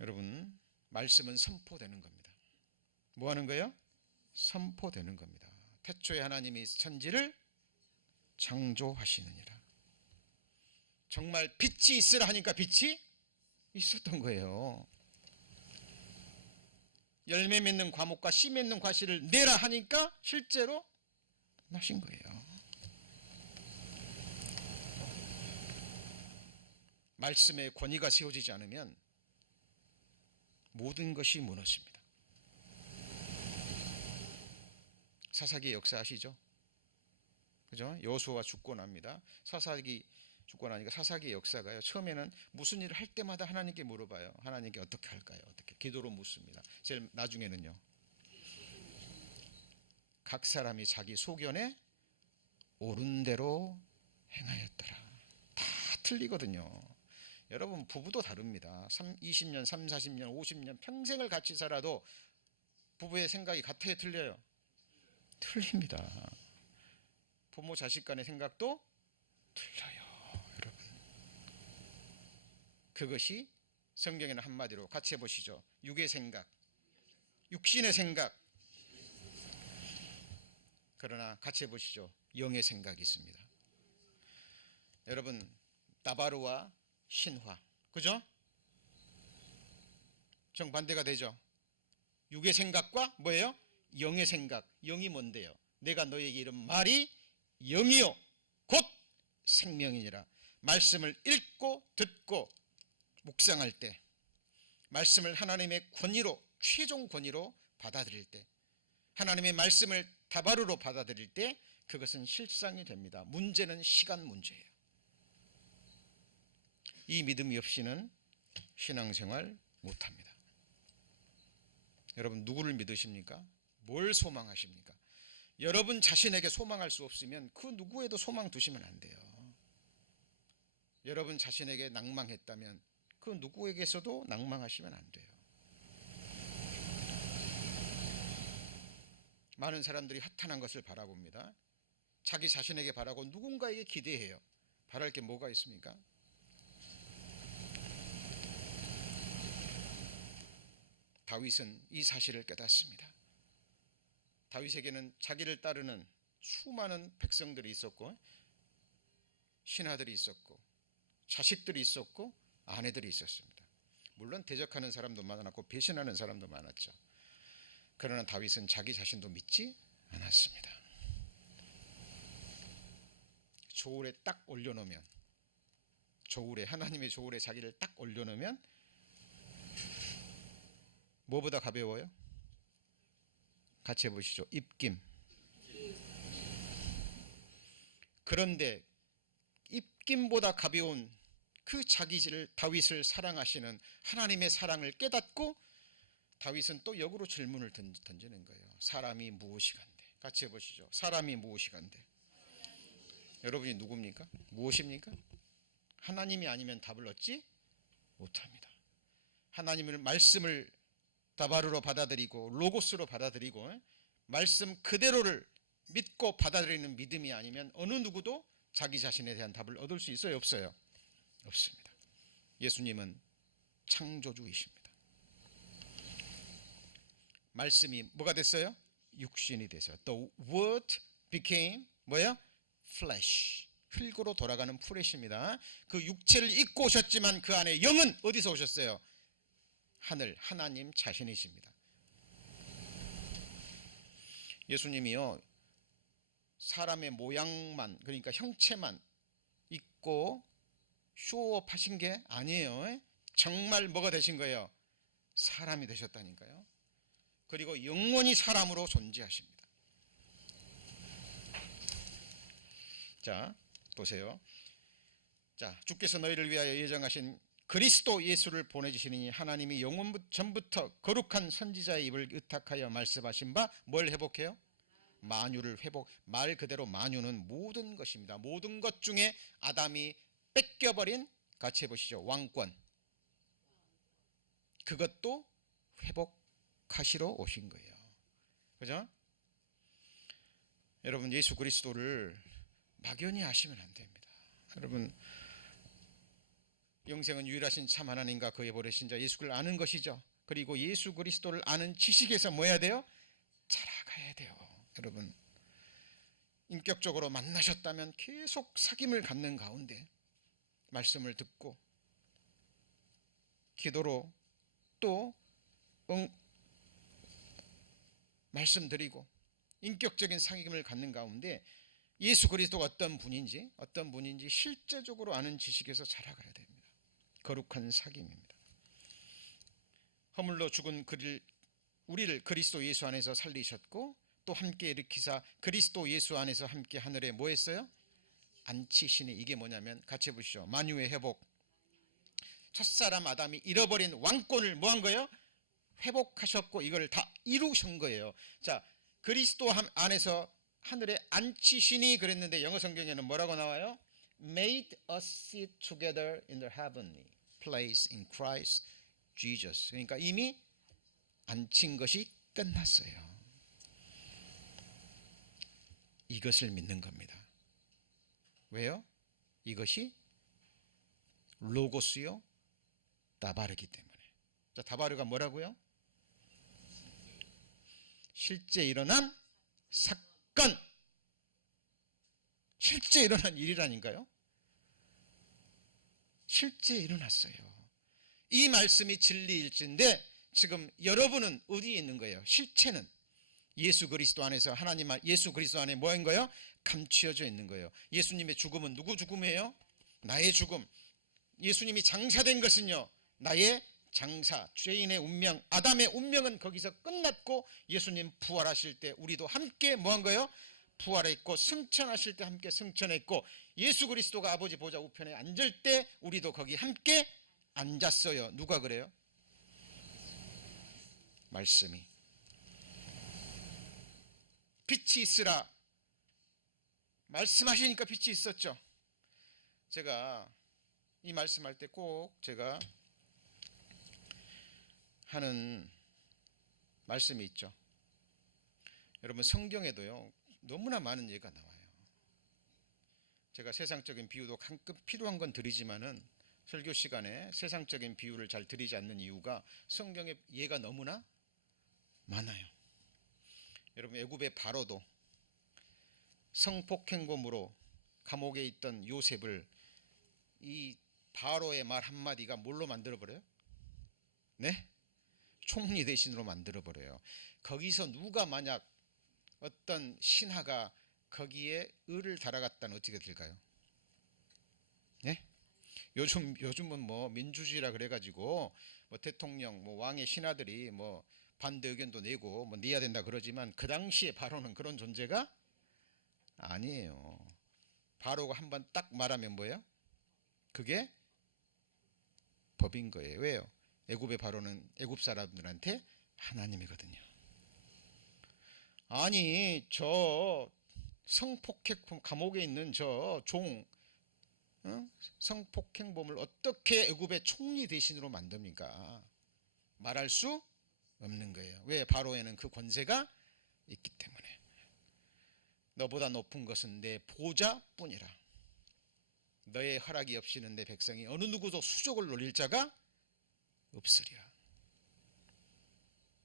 여러분, 말씀은 선포되는 겁니다. 뭐 하는 거예요? 선포되는 겁니다. 태초에 하나님이 천지를 창조하시느니라. 정말 빛이 있으라 하니까 빛이 있었던 거예요. 열매 맺는 과목과 씨 맺는 과실을 내라 하니까 실제로 나신 거예요. 말씀의 권위가 세워지지 않으면 모든 것이 무너집니다. 사사기 역사 아시죠? 그죠? 여호수아가 죽고 납니다. 사사기 죽고 나니까 사사기 역사가요. 처음에는 무슨 일을 할 때마다 하나님께 물어봐요. 하나님께 어떻게 할까요? 어떻게? 기도로 묻습니다. 제일 나중에는요. 각 사람이 자기 소견에 옳은 대로 행하였더라. 다 틀리거든요. 여러분, 부부도 다릅니다. 20년, 3, 40년, 50년 평생을 같이 살아도 부부의 생각이 같아요, 틀려요? 틀립니다. 부모 자식 간의 생각도 틀려요. 여러분, 그것이 성경에는 한마디로 같이 해보시죠. 육의 생각, 육신의 생각. 그러나 같이 해보시죠. 영의 생각이 있습니다. 여러분, 다바르와 신화, 그죠? 정반대가 되죠. 육의 생각과 뭐예요? 영의 생각. 영이 뭔데요? 내가 너에게 이런 말이 영이요 곧 생명이니라. 말씀을 읽고 듣고 묵상할 때, 말씀을 하나님의 권위로, 최종 권위로 받아들일 때, 하나님의 말씀을 다바르로 받아들일 때 그것은 실상이 됩니다. 문제는 시간 문제예요. 이 믿음이 없이는 신앙생활 못합니다. 여러분, 누구를 믿으십니까? 뭘 소망하십니까? 여러분 자신에게 소망할 수 없으면 그 누구에도 소망 두시면 안 돼요. 여러분 자신에게 낭망했다면 그 누구에게서도 낭망하시면 안 돼요. 많은 사람들이 허탄한 것을 바라봅니다. 자기 자신에게 바라고 누군가에게 기대해요. 바랄 게 뭐가 있습니까? 다윗은 이 사실을 깨닫습니다. 다윗에게는 자기를 따르는 수많은 백성들이 있었고, 신하들이 있었고, 자식들이 있었고, 아내들이 있었습니다. 물론 대적하는 사람도 많았고 배신하는 사람도 많았죠. 그러나 다윗은 자기 자신도 믿지 않았습니다. 조울에 딱 올려놓으면, 조울에, 하나님의 조울에 자기를 딱 올려놓으면 뭐보다 가벼워요? 같이 해보시죠. 입김. 그런데 입김보다 가벼운 그 자기를, 다윗을 사랑하시는 하나님의 사랑을 깨닫고 다윗은 또 역으로 질문을 던지는 거예요. 사람이 무엇이간데? 같이 해보시죠. 사람이 무엇이간데? 여러분이 누굽니까? 무엇입니까? 하나님이 아니면 답을 얻지 못합니다. 하나님의 말씀을 다바르로 받아들이고 로고스로 받아들이고 말씀 그대로를 믿고 받아들이는 믿음이 아니면 어느 누구도 자기 자신에 대한 답을 얻을 수 있어요? 없어요? 없습니다. 예수님은 창조주이십니다. 말씀이 뭐가 됐어요? 육신이 돼서 The Word became 뭐예요? Flesh. 흙으로 돌아가는 플래시입니다. 그 육체를 입고 오셨지만 그 안에 영은 어디서 오셨어요? 하늘, 하나님 자신이십니다. 예수님이요, 사람의 모양만, 그러니까 형체만 있고 쇼업 하신 게 아니에요. 정말 뭐가 되신 거예요? 사람이 되셨다니까요. 그리고 영원히 사람으로 존재하십니다. 자, 보세요. 자, 주께서 너희를 위하여 예정하신 그리스도 예수를 보내주시니 하나님이 영원 전부터 거룩한 선지자의 입을 의탁하여 말씀하신 바 뭘 회복해요? 만유를 회복. 말 그대로 만유는 모든 것입니다. 모든 것 중에 아담이 뺏겨버린, 같이 해보시죠, 왕권, 그것도 회복하시러 오신 거예요. 그죠? 여러분, 예수 그리스도를 막연히 아시면 안 됩니다. 여러분, 영생은 유일하신 참 하나님과 그의 보내신 자 예수를 아는 것이죠. 그리고 예수 그리스도를 아는 지식에서 뭐 해야 돼요? 자라가야 돼요. 여러분, 인격적으로 만나셨다면 계속 사귐을 갖는 가운데 말씀을 듣고 기도로 또 말씀드리고 인격적인 사귐을 갖는 가운데 예수 그리스도가 어떤 분인지 실제적으로 아는 지식에서 자라가야 됩니다. 거룩한 사귐입니다. 허물로 죽은 우리를 그리스도 예수 안에서 살리셨고 또 함께 일으키사 그리스도 예수 안에서 함께 하늘에 뭐 했어요? 앉히시니. 이게 뭐냐면 같이 해보시죠. 만유의 회복. 첫사람 아담이 잃어버린 왕권을 뭐 한 거예요? 회복하셨고 이걸 다 이루신 거예요. 자, 그리스도 안에서 하늘에 앉히시니 그랬는데 영어 성경에는 뭐라고 나와요? Made us sit together in the heavenly place in Christ Jesus. 그러니까 이미 앉힌 것이 끝났어요. 이것을 믿는 겁니다. 왜요? 이것이 로고스요 다바르기 때문에. 자, 다바르가 뭐라고요? 실제 일어난 사건, 실제 일어난 일이라니까요. 실제 일어났어요. 이 말씀이 진리일진데 지금 여러분은 어디에 있는 거예요? 실체는 예수 그리스도 안에서 하나님, 예수 그리스도 안에 뭐인 거예요? 감추어져 있는 거예요. 예수님의 죽음은 누구 죽음이에요? 나의 죽음. 예수님이 장사된 것은요, 나의 장사. 죄인의 운명, 아담의 운명은 거기서 끝났고 예수님 부활하실 때 우리도 함께 뭐한 거예요? 부활했고 승천하실 때 함께 승천했고 예수 그리스도가 아버지 보좌 우편에 앉을 때 우리도 거기 함께 앉았어요. 누가 그래요? 말씀이. 빛이 있으라 말씀하시니까 빛이 있었죠. 제가 이 말씀할 때 꼭 제가 하는 말씀이 있죠. 여러분 성경에도요 너무나 많은 예가 나와요. 제가 세상적인 비유도 가끔 필요한 건 드리지만은 설교 시간에 세상적인 비유를 잘 드리지 않는 이유가 성경에 예가 너무나 많아요. 여러분 애굽의 바로도 성폭행범으로 감옥에 있던 요셉을 이 바로의 말 한마디가 뭘로 만들어버려요? 네? 총리 대신으로 만들어버려요. 거기서 누가 만약 어떤 신하가 거기에 을을 달아갔다는 어떻게 될까요? 네? 요즘은 뭐 민주주의라 그래가지고 뭐 대통령, 뭐 왕의 신하들이 뭐 반대 의견도 내고 뭐 내야 된다 그러지만 그 당시에 바로는 그런 존재가 아니에요. 바로가 한번 딱 말하면 뭐예요? 그게 법인 거예요. 왜요? 애굽의 바로는 애굽 사람들한테 하나님이거든요. 아니 저 성폭행 감옥에 있는 저 종 성폭행범을 어떻게 애굽의 총리 대신으로 만듭니까? 말할 수 없는 거예요. 왜? 바로에는 그 권세가 있기 때문에. 너보다 높은 것은 내 보좌뿐이라. 너의 허락이 없이는 내 백성이 어느 누구도 수족을 놀릴 자가 없으리라.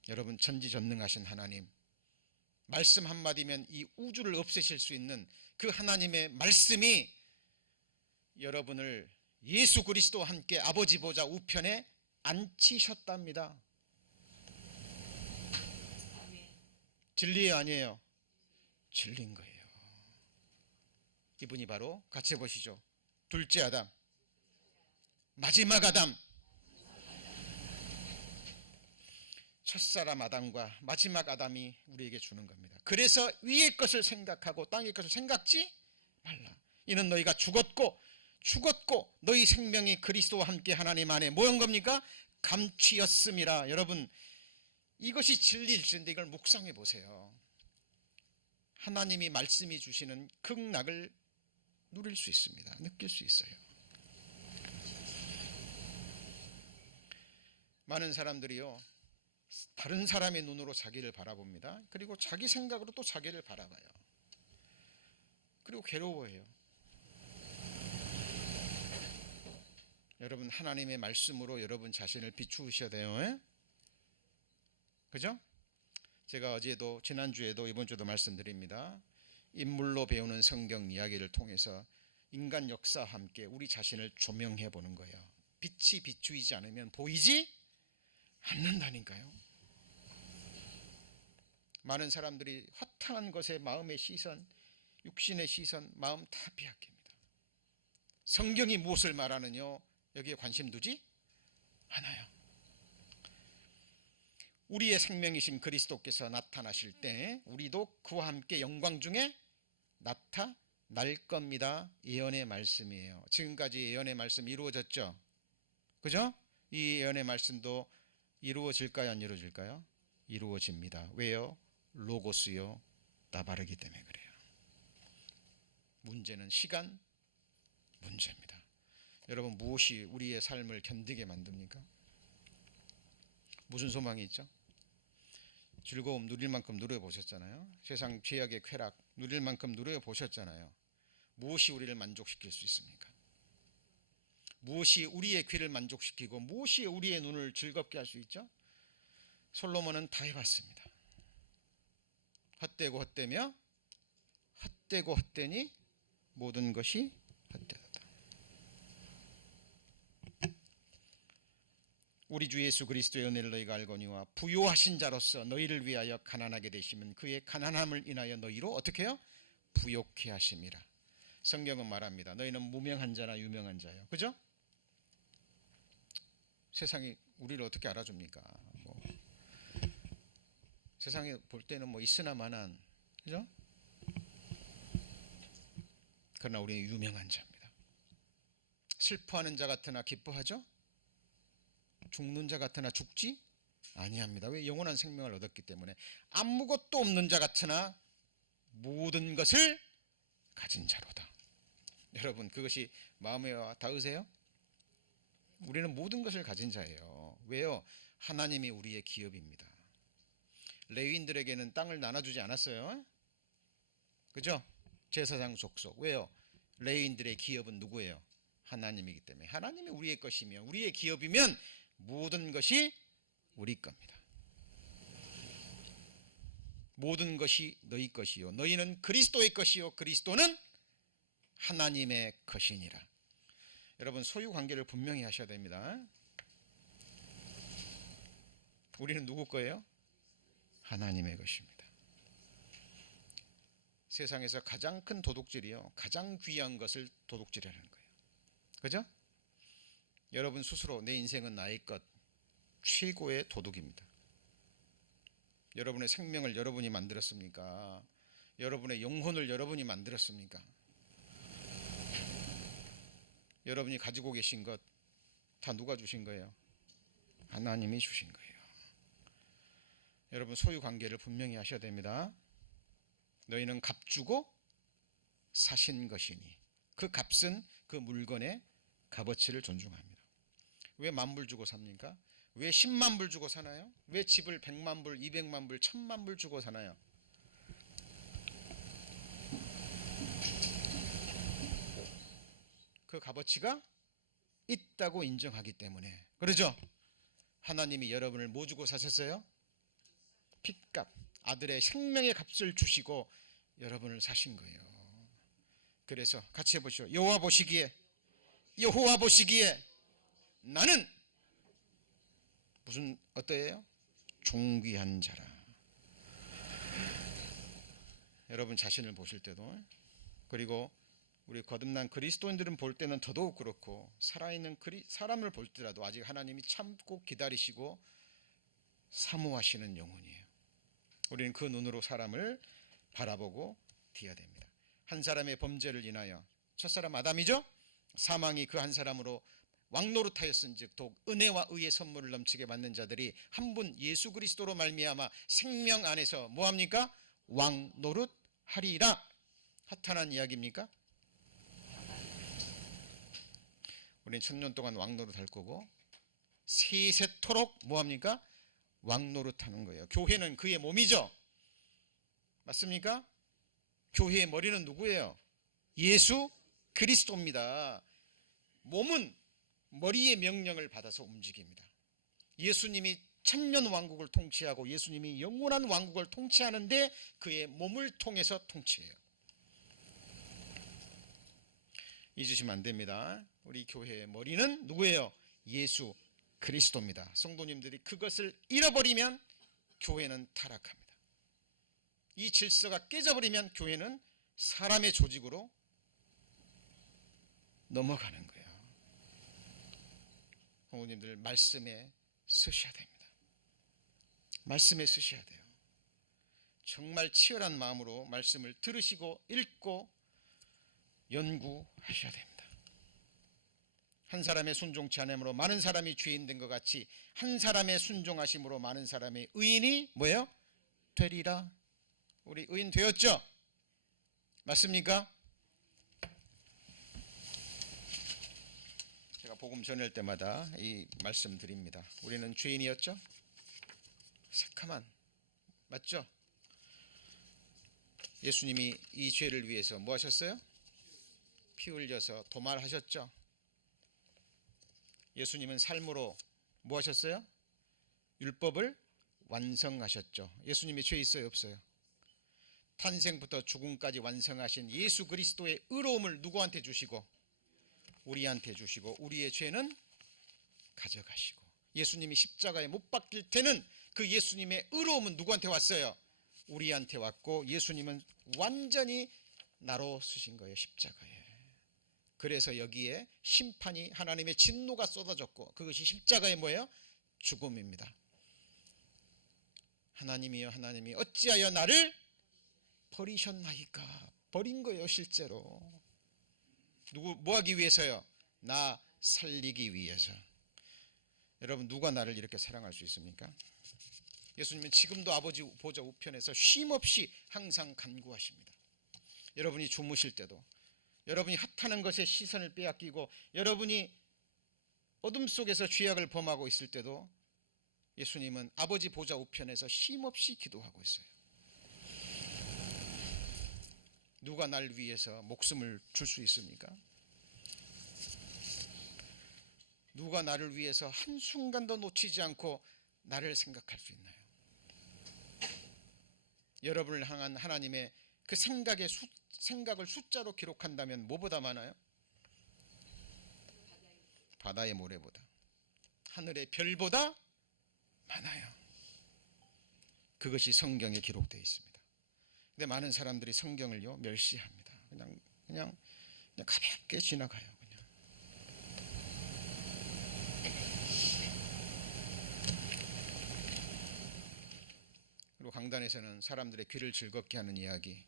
여러분 전지전능하신 하나님, 말씀 한마디면 이 우주를 없애실 수 있는 그 하나님의 말씀이 여러분을 예수 그리스도와 함께 아버지 보좌 우편에 앉히셨답니다. 진리예요 아니에요? 진리인 거예요. 이분이 바로 같이 해보시죠. 둘째 아담, 마지막 아담. 첫사람 아담과 마지막 아담이 우리에게 주는 겁니다. 그래서 위의 것을 생각하고 땅의 것을 생각지 말라. 이는 너희가 죽었고 너희 생명이 그리스도와 함께 하나님 안에 뭐한 겁니까? 감추었음이라. 여러분 이것이 진리일진데 이걸 묵상해 보세요. 하나님이 말씀이 주시는 극락을 누릴 수 있습니다. 느낄 수 있어요. 많은 사람들이요 다른 사람의 눈으로 자기를 바라봅니다. 그리고 자기 생각으로 또 자기를 바라봐요. 그리고 괴로워해요. 여러분 하나님의 말씀으로 여러분 자신을 비추셔야 돼요. 에? 그죠? 제가 어제도 지난주에도 이번주에도 말씀드립니다. 인물로 배우는 성경 이야기를 통해서 인간 역사와 함께 우리 자신을 조명해 보는 거예요. 빛이 비추이지 않으면 보이지 않는다니까요. 많은 사람들이 허탄한 것에 마음의 시선, 육신의 시선, 마음 다 빼앗깁니다. 성경이 무엇을 말하느냐 여기에 관심 두지 않아요. 우리의 생명이신 그리스도께서 나타나실 때 우리도 그와 함께 영광 중에 나타날 겁니다. 예언의 말씀이에요. 지금까지 예언의 말씀 이루어졌죠? 그죠? 이 예언의 말씀도 이루어질까요? 안 이루어질까요? 이루어집니다. 왜요? 로고스요 나바르기 때문에 그래요. 문제는 시간 문제입니다. 여러분 무엇이 우리의 삶을 견디게 만듭니까? 무슨 소망이 있죠? 즐거움 누릴 만큼 누려보셨잖아요. 세상 죄악의 쾌락 누릴 만큼 누려보셨잖아요. 무엇이 우리를 만족시킬 수 있습니까? 무엇이 우리의 귀를 만족시키고 무엇이 우리의 눈을 즐겁게 할 수 있죠? 솔로몬은 다 해봤습니다. 헛되고 헛되며 헛되고 헛되니 모든 것이 헛되다. 우리 주 예수 그리스도의 은혜를 너희가 알거니와 부요하신 자로서 너희를 위하여 가난하게 되시면 그의 가난함을 인하여 너희로 어떻게 해요? 부욕케 하심이라. 성경은 말합니다. 너희는 무명한 자나 유명한 자예요. 그죠? 세상이 우리를 어떻게 알아줍니까? 세상에 볼 때는 뭐 있으나 마나한, 그죠? 그러나 우리는 유명한 자입니다. 슬퍼하는 자 같으나 기뻐하죠? 죽는 자 같으나 죽지 아니합니다. 왜? 영원한 생명을 얻었기 때문에. 아무것도 없는 자 같으나 모든 것을 가진 자로다. 여러분 그것이 마음에 와 닿으세요? 우리는 모든 것을 가진 자예요. 왜요? 하나님이 우리의 기업입니다. 레위인들에게는 땅을 나눠주지 않았어요. 그죠? 제사장 족속. 왜요? 레위인들의 기업은 누구예요? 하나님이기 때문에. 하나님이 우리의 것이며 우리의 기업이면 모든 것이 우리 겁니다. 모든 것이 너희 것이요 너희는 그리스도의 것이요 그리스도는 하나님의 것이니라. 여러분 소유 관계를 분명히 하셔야 됩니다. 우리는 누구 거예요? 하나님의 것입니다. 세상에서 가장 큰 도둑질이요 가장 귀한 것을 도둑질하는 거예요. 그죠? 여러분 스스로 내 인생은 나의 것, 최고의 도둑입니다. 여러분의 생명을 여러분이 만들었습니까? 여러분의 영혼을 여러분이 만들었습니까? 여러분이 가지고 계신 것 다 누가 주신 거예요? 하나님이 주신 거예요. 여러분 소유 관계를 분명히 하셔야 됩니다. 너희는 값 주고 사신 것이니 그 값은 그 물건의 값어치를 존중합니다. 왜 10,000불 주고 삽니까? 왜 10만 불 주고 사나요? 왜 집을 100만 불, 200만 불, 1000만 불 주고 사나요? 그 값어치가 있다고 인정하기 때문에. 그러죠? 하나님이 여러분을 뭐 주고 사셨어요? 핏값, 아들의 생명의 값을 주시고 여러분을 사신 거예요. 그래서 같이 해보시죠. 여호와 보시기에 나는 무슨 어때요? 존귀한 자라. 여러분 자신을 보실 때도, 그리고 우리 거듭난 그리스도인들은 볼 때는 더더욱 그렇고, 살아있는 사람을 볼 때라도 아직 하나님이 참고 기다리시고 사모하시는 영혼이에요. 우리는 그 눈으로 사람을 바라보고 뒤야 됩니다. 한 사람의 범죄를 인하여 첫사람 아담이죠. 사망이 그 한 사람으로 왕노릇하였은즉 더욱 은혜와 의의 선물을 넘치게 받는 자들이 한 분 예수 그리스도로 말미암아 생명 안에서 뭐합니까? 왕노릇하리라. 하탄한 이야기입니까? 우리는 1000년 동안 왕노릇할 거고 세세토록 뭐합니까? 왕노릇하는 거예요. 교회는 그의 몸이죠. 맞습니까? 교회의 머리는 누구예요? 예수 그리스도입니다. 몸은 머리의 명령을 받아서 움직입니다. 예수님이 천년 왕국을 통치하고 예수님이 영원한 왕국을 통치하는데 그의 몸을 통해서 통치해요. 잊으시면 안 됩니다. 우리 교회의 머리는 누구예요? 예수 그리스도입니다. 성도님들이 그것을 잃어버리면 교회는 타락합니다. 이 질서가 깨져버리면 교회는 사람의 조직으로 넘어가는 거예요. 성도님들 말씀에 서셔야 됩니다. 말씀에 서셔야 돼요. 정말 치열한 마음으로 말씀을 들으시고 읽고 연구하셔야 됩니다. 한 사람의 순종치 않음으로 많은 사람이 죄인 된 것 같이 한 사람의 순종하심으로 많은 사람의 의인이 뭐예요? 되리라. 우리 의인 되었죠? 맞습니까? 제가 복음 전할 때마다 이 말씀 드립니다. 우리는 죄인이었죠? 새카만, 맞죠? 예수님이 이 죄를 위해서 뭐 하셨어요? 피 흘려서 도말하셨죠? 예수님은 삶으로 뭐 하셨어요? 율법을 완성하셨죠. 예수님이 죄 있어요? 없어요? 탄생부터 죽음까지 완성하신 예수 그리스도의 의로움을 누구한테 주시고? 우리한테 주시고 우리의 죄는 가져가시고, 예수님이 십자가에 못 박힐 때는 그 예수님의 의로움은 누구한테 왔어요? 우리한테 왔고 예수님은 완전히 나로 쓰신 거예요. 십자가에. 그래서 여기에 심판이, 하나님의 진노가 쏟아졌고 그것이 십자가의 뭐예요? 죽음입니다. 하나님이여 하나님이 어찌하여 나를 버리셨나이까. 버린 거예요. 실제로 누구 뭐 하기 위해서요? 나 살리기 위해서. 여러분 누가 나를 이렇게 사랑할 수 있습니까? 예수님은 지금도 아버지 보좌 우편에서 쉼없이 항상 간구하십니다. 여러분이 주무실 때도, 여러분이 핫하는 것에 시선을 빼앗기고 여러분이 어둠 속에서 죄악을 범하고 있을 때도 예수님은 아버지 보좌 우편에서 쉼없이 기도하고 있어요. 누가 날 위해서 목숨을 줄 수 있습니까? 누가 나를 위해서 한순간도 놓치지 않고 나를 생각할 수 있나요? 여러분을 향한 하나님의 그 생각을 숫자로 기록한다면 뭐보다 많아요? 바다의 모래보다, 하늘의 별보다 많아요. 그것이 성경에 기록되어 있습니다. 근데 많은 사람들이 성경을요 멸시합니다. 그냥 가볍게 지나가요. 그냥. 그리고 강단에서는 사람들의 귀를 즐겁게 하는 이야기,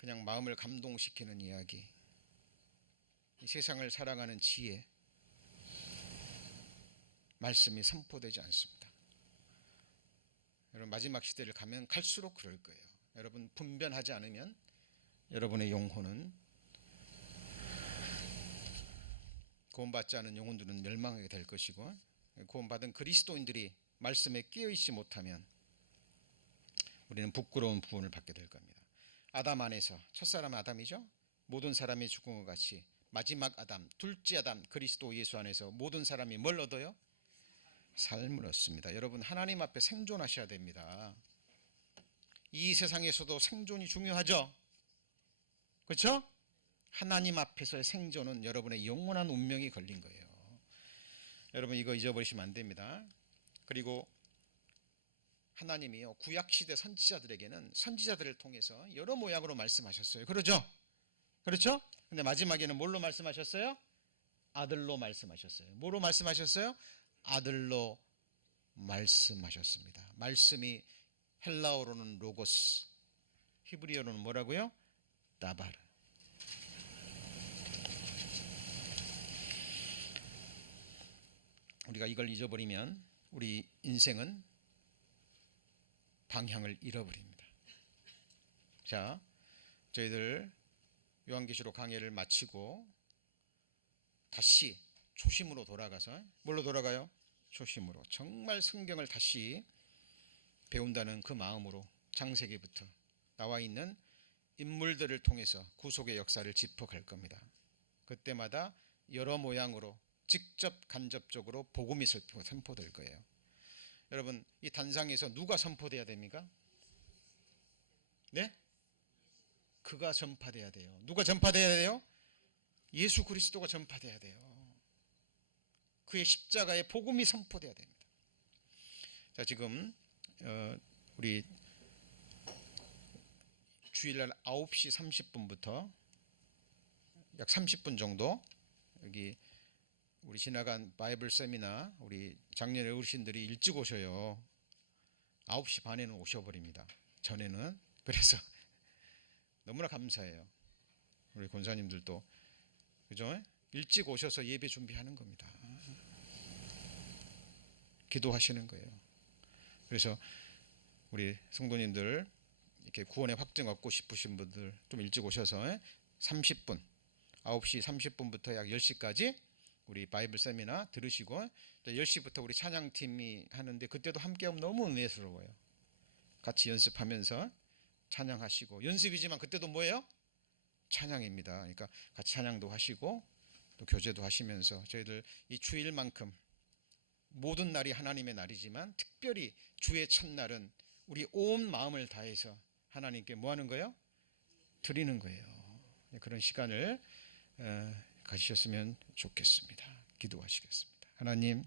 그냥 마음을 감동시키는 이야기, 이 세상을 살아가는 지혜, 말씀이 선포되지 않습니다. 여러분 마지막 시대를 가면 갈수록 그럴 거예요. 여러분 분별하지 않으면 여러분의 영혼은, 구원받지 않은 영혼들은 멸망하게 될 것이고, 구원받은 그리스도인들이 말씀에 끼어있지 못하면 우리는 부끄러운 부흥을 받게 될 겁니다. 아담 안에서, 첫사람 아담이죠. 모든 사람이 죽은 것 같이 마지막 아담, 둘째 아담 그리스도 예수 안에서 모든 사람이 뭘 얻어요? 삶을 얻습니다. 여러분 하나님 앞에 생존하셔야 됩니다. 이 세상에서도 생존이 중요하죠. 그렇죠? 하나님 앞에서의 생존은 여러분의 영원한 운명이 걸린 거예요. 여러분 이거 잊어버리시면 안 됩니다. 그리고 하나님이요 구약시대 선지자들에게는 선지자들을 통해서 여러 모양으로 말씀하셨어요. 그러죠? 그렇죠? 근데 마지막에는 뭘로 말씀하셨어요? 아들로 말씀하셨어요. 뭐로 말씀하셨어요? 아들로 말씀하셨습니다. 말씀이 헬라어로는 로고스, 히브리어로는 뭐라고요? 다바르. 우리가 이걸 잊어버리면 우리 인생은 방향을 잃어버립니다. 자, 저희들 요한계시록 강해를 마치고 다시 초심으로 돌아가서, 뭘로 돌아가요? 초심으로. 정말 성경을 다시 배운다는 그 마음으로 창세기부터 나와 있는 인물들을 통해서 구속의 역사를 짚어갈 겁니다. 그때마다 여러 모양으로 직접 간접적으로 복음이 선포될 거예요. 여러분 이 단상에서 누가 선포돼야 됩니까? 네? 그가 전파돼야 돼요. 누가 전파돼야 돼요? 예수 그리스도가 전파돼야 돼요. 그의 십자가의 복음이 선포돼야 됩니다. 자, 지금 우리 주일날 9시 30분부터 약 30분 정도 여기 우리 지나간 바이블 세미나 우리 작년 어르신들이 일찍 오셔요. 9시 반에는 오셔버립니다. 전에는. 그래서 너무나 감사해요. 우리 권사님들도 그죠? 일찍 오셔서 예배 준비하는 겁니다. 기도하시는 거예요. 그래서 우리 성도님들 이렇게 구원의 확증 얻고 싶으신 분들 좀 일찍 오셔서 30분 9시 30분부터 약 10시까지 우리 바이블 세미나 들으시고 10시부터 우리 찬양팀이 하는데 그때도 함께하면 너무 은혜스러워요. 같이 연습하면서 찬양하시고, 연습이지만 그때도 뭐예요? 찬양입니다. 그러니까 같이 찬양도 하시고 또 교제도 하시면서 저희들 이 주일만큼 모든 날이 하나님의 날이지만 특별히 주의 첫날은 우리 온 마음을 다해서 하나님께 뭐 하는 거예요? 드리는 거예요. 그런 시간을 가지셨으면 좋겠습니다. 기도하시겠습니다. 하나님,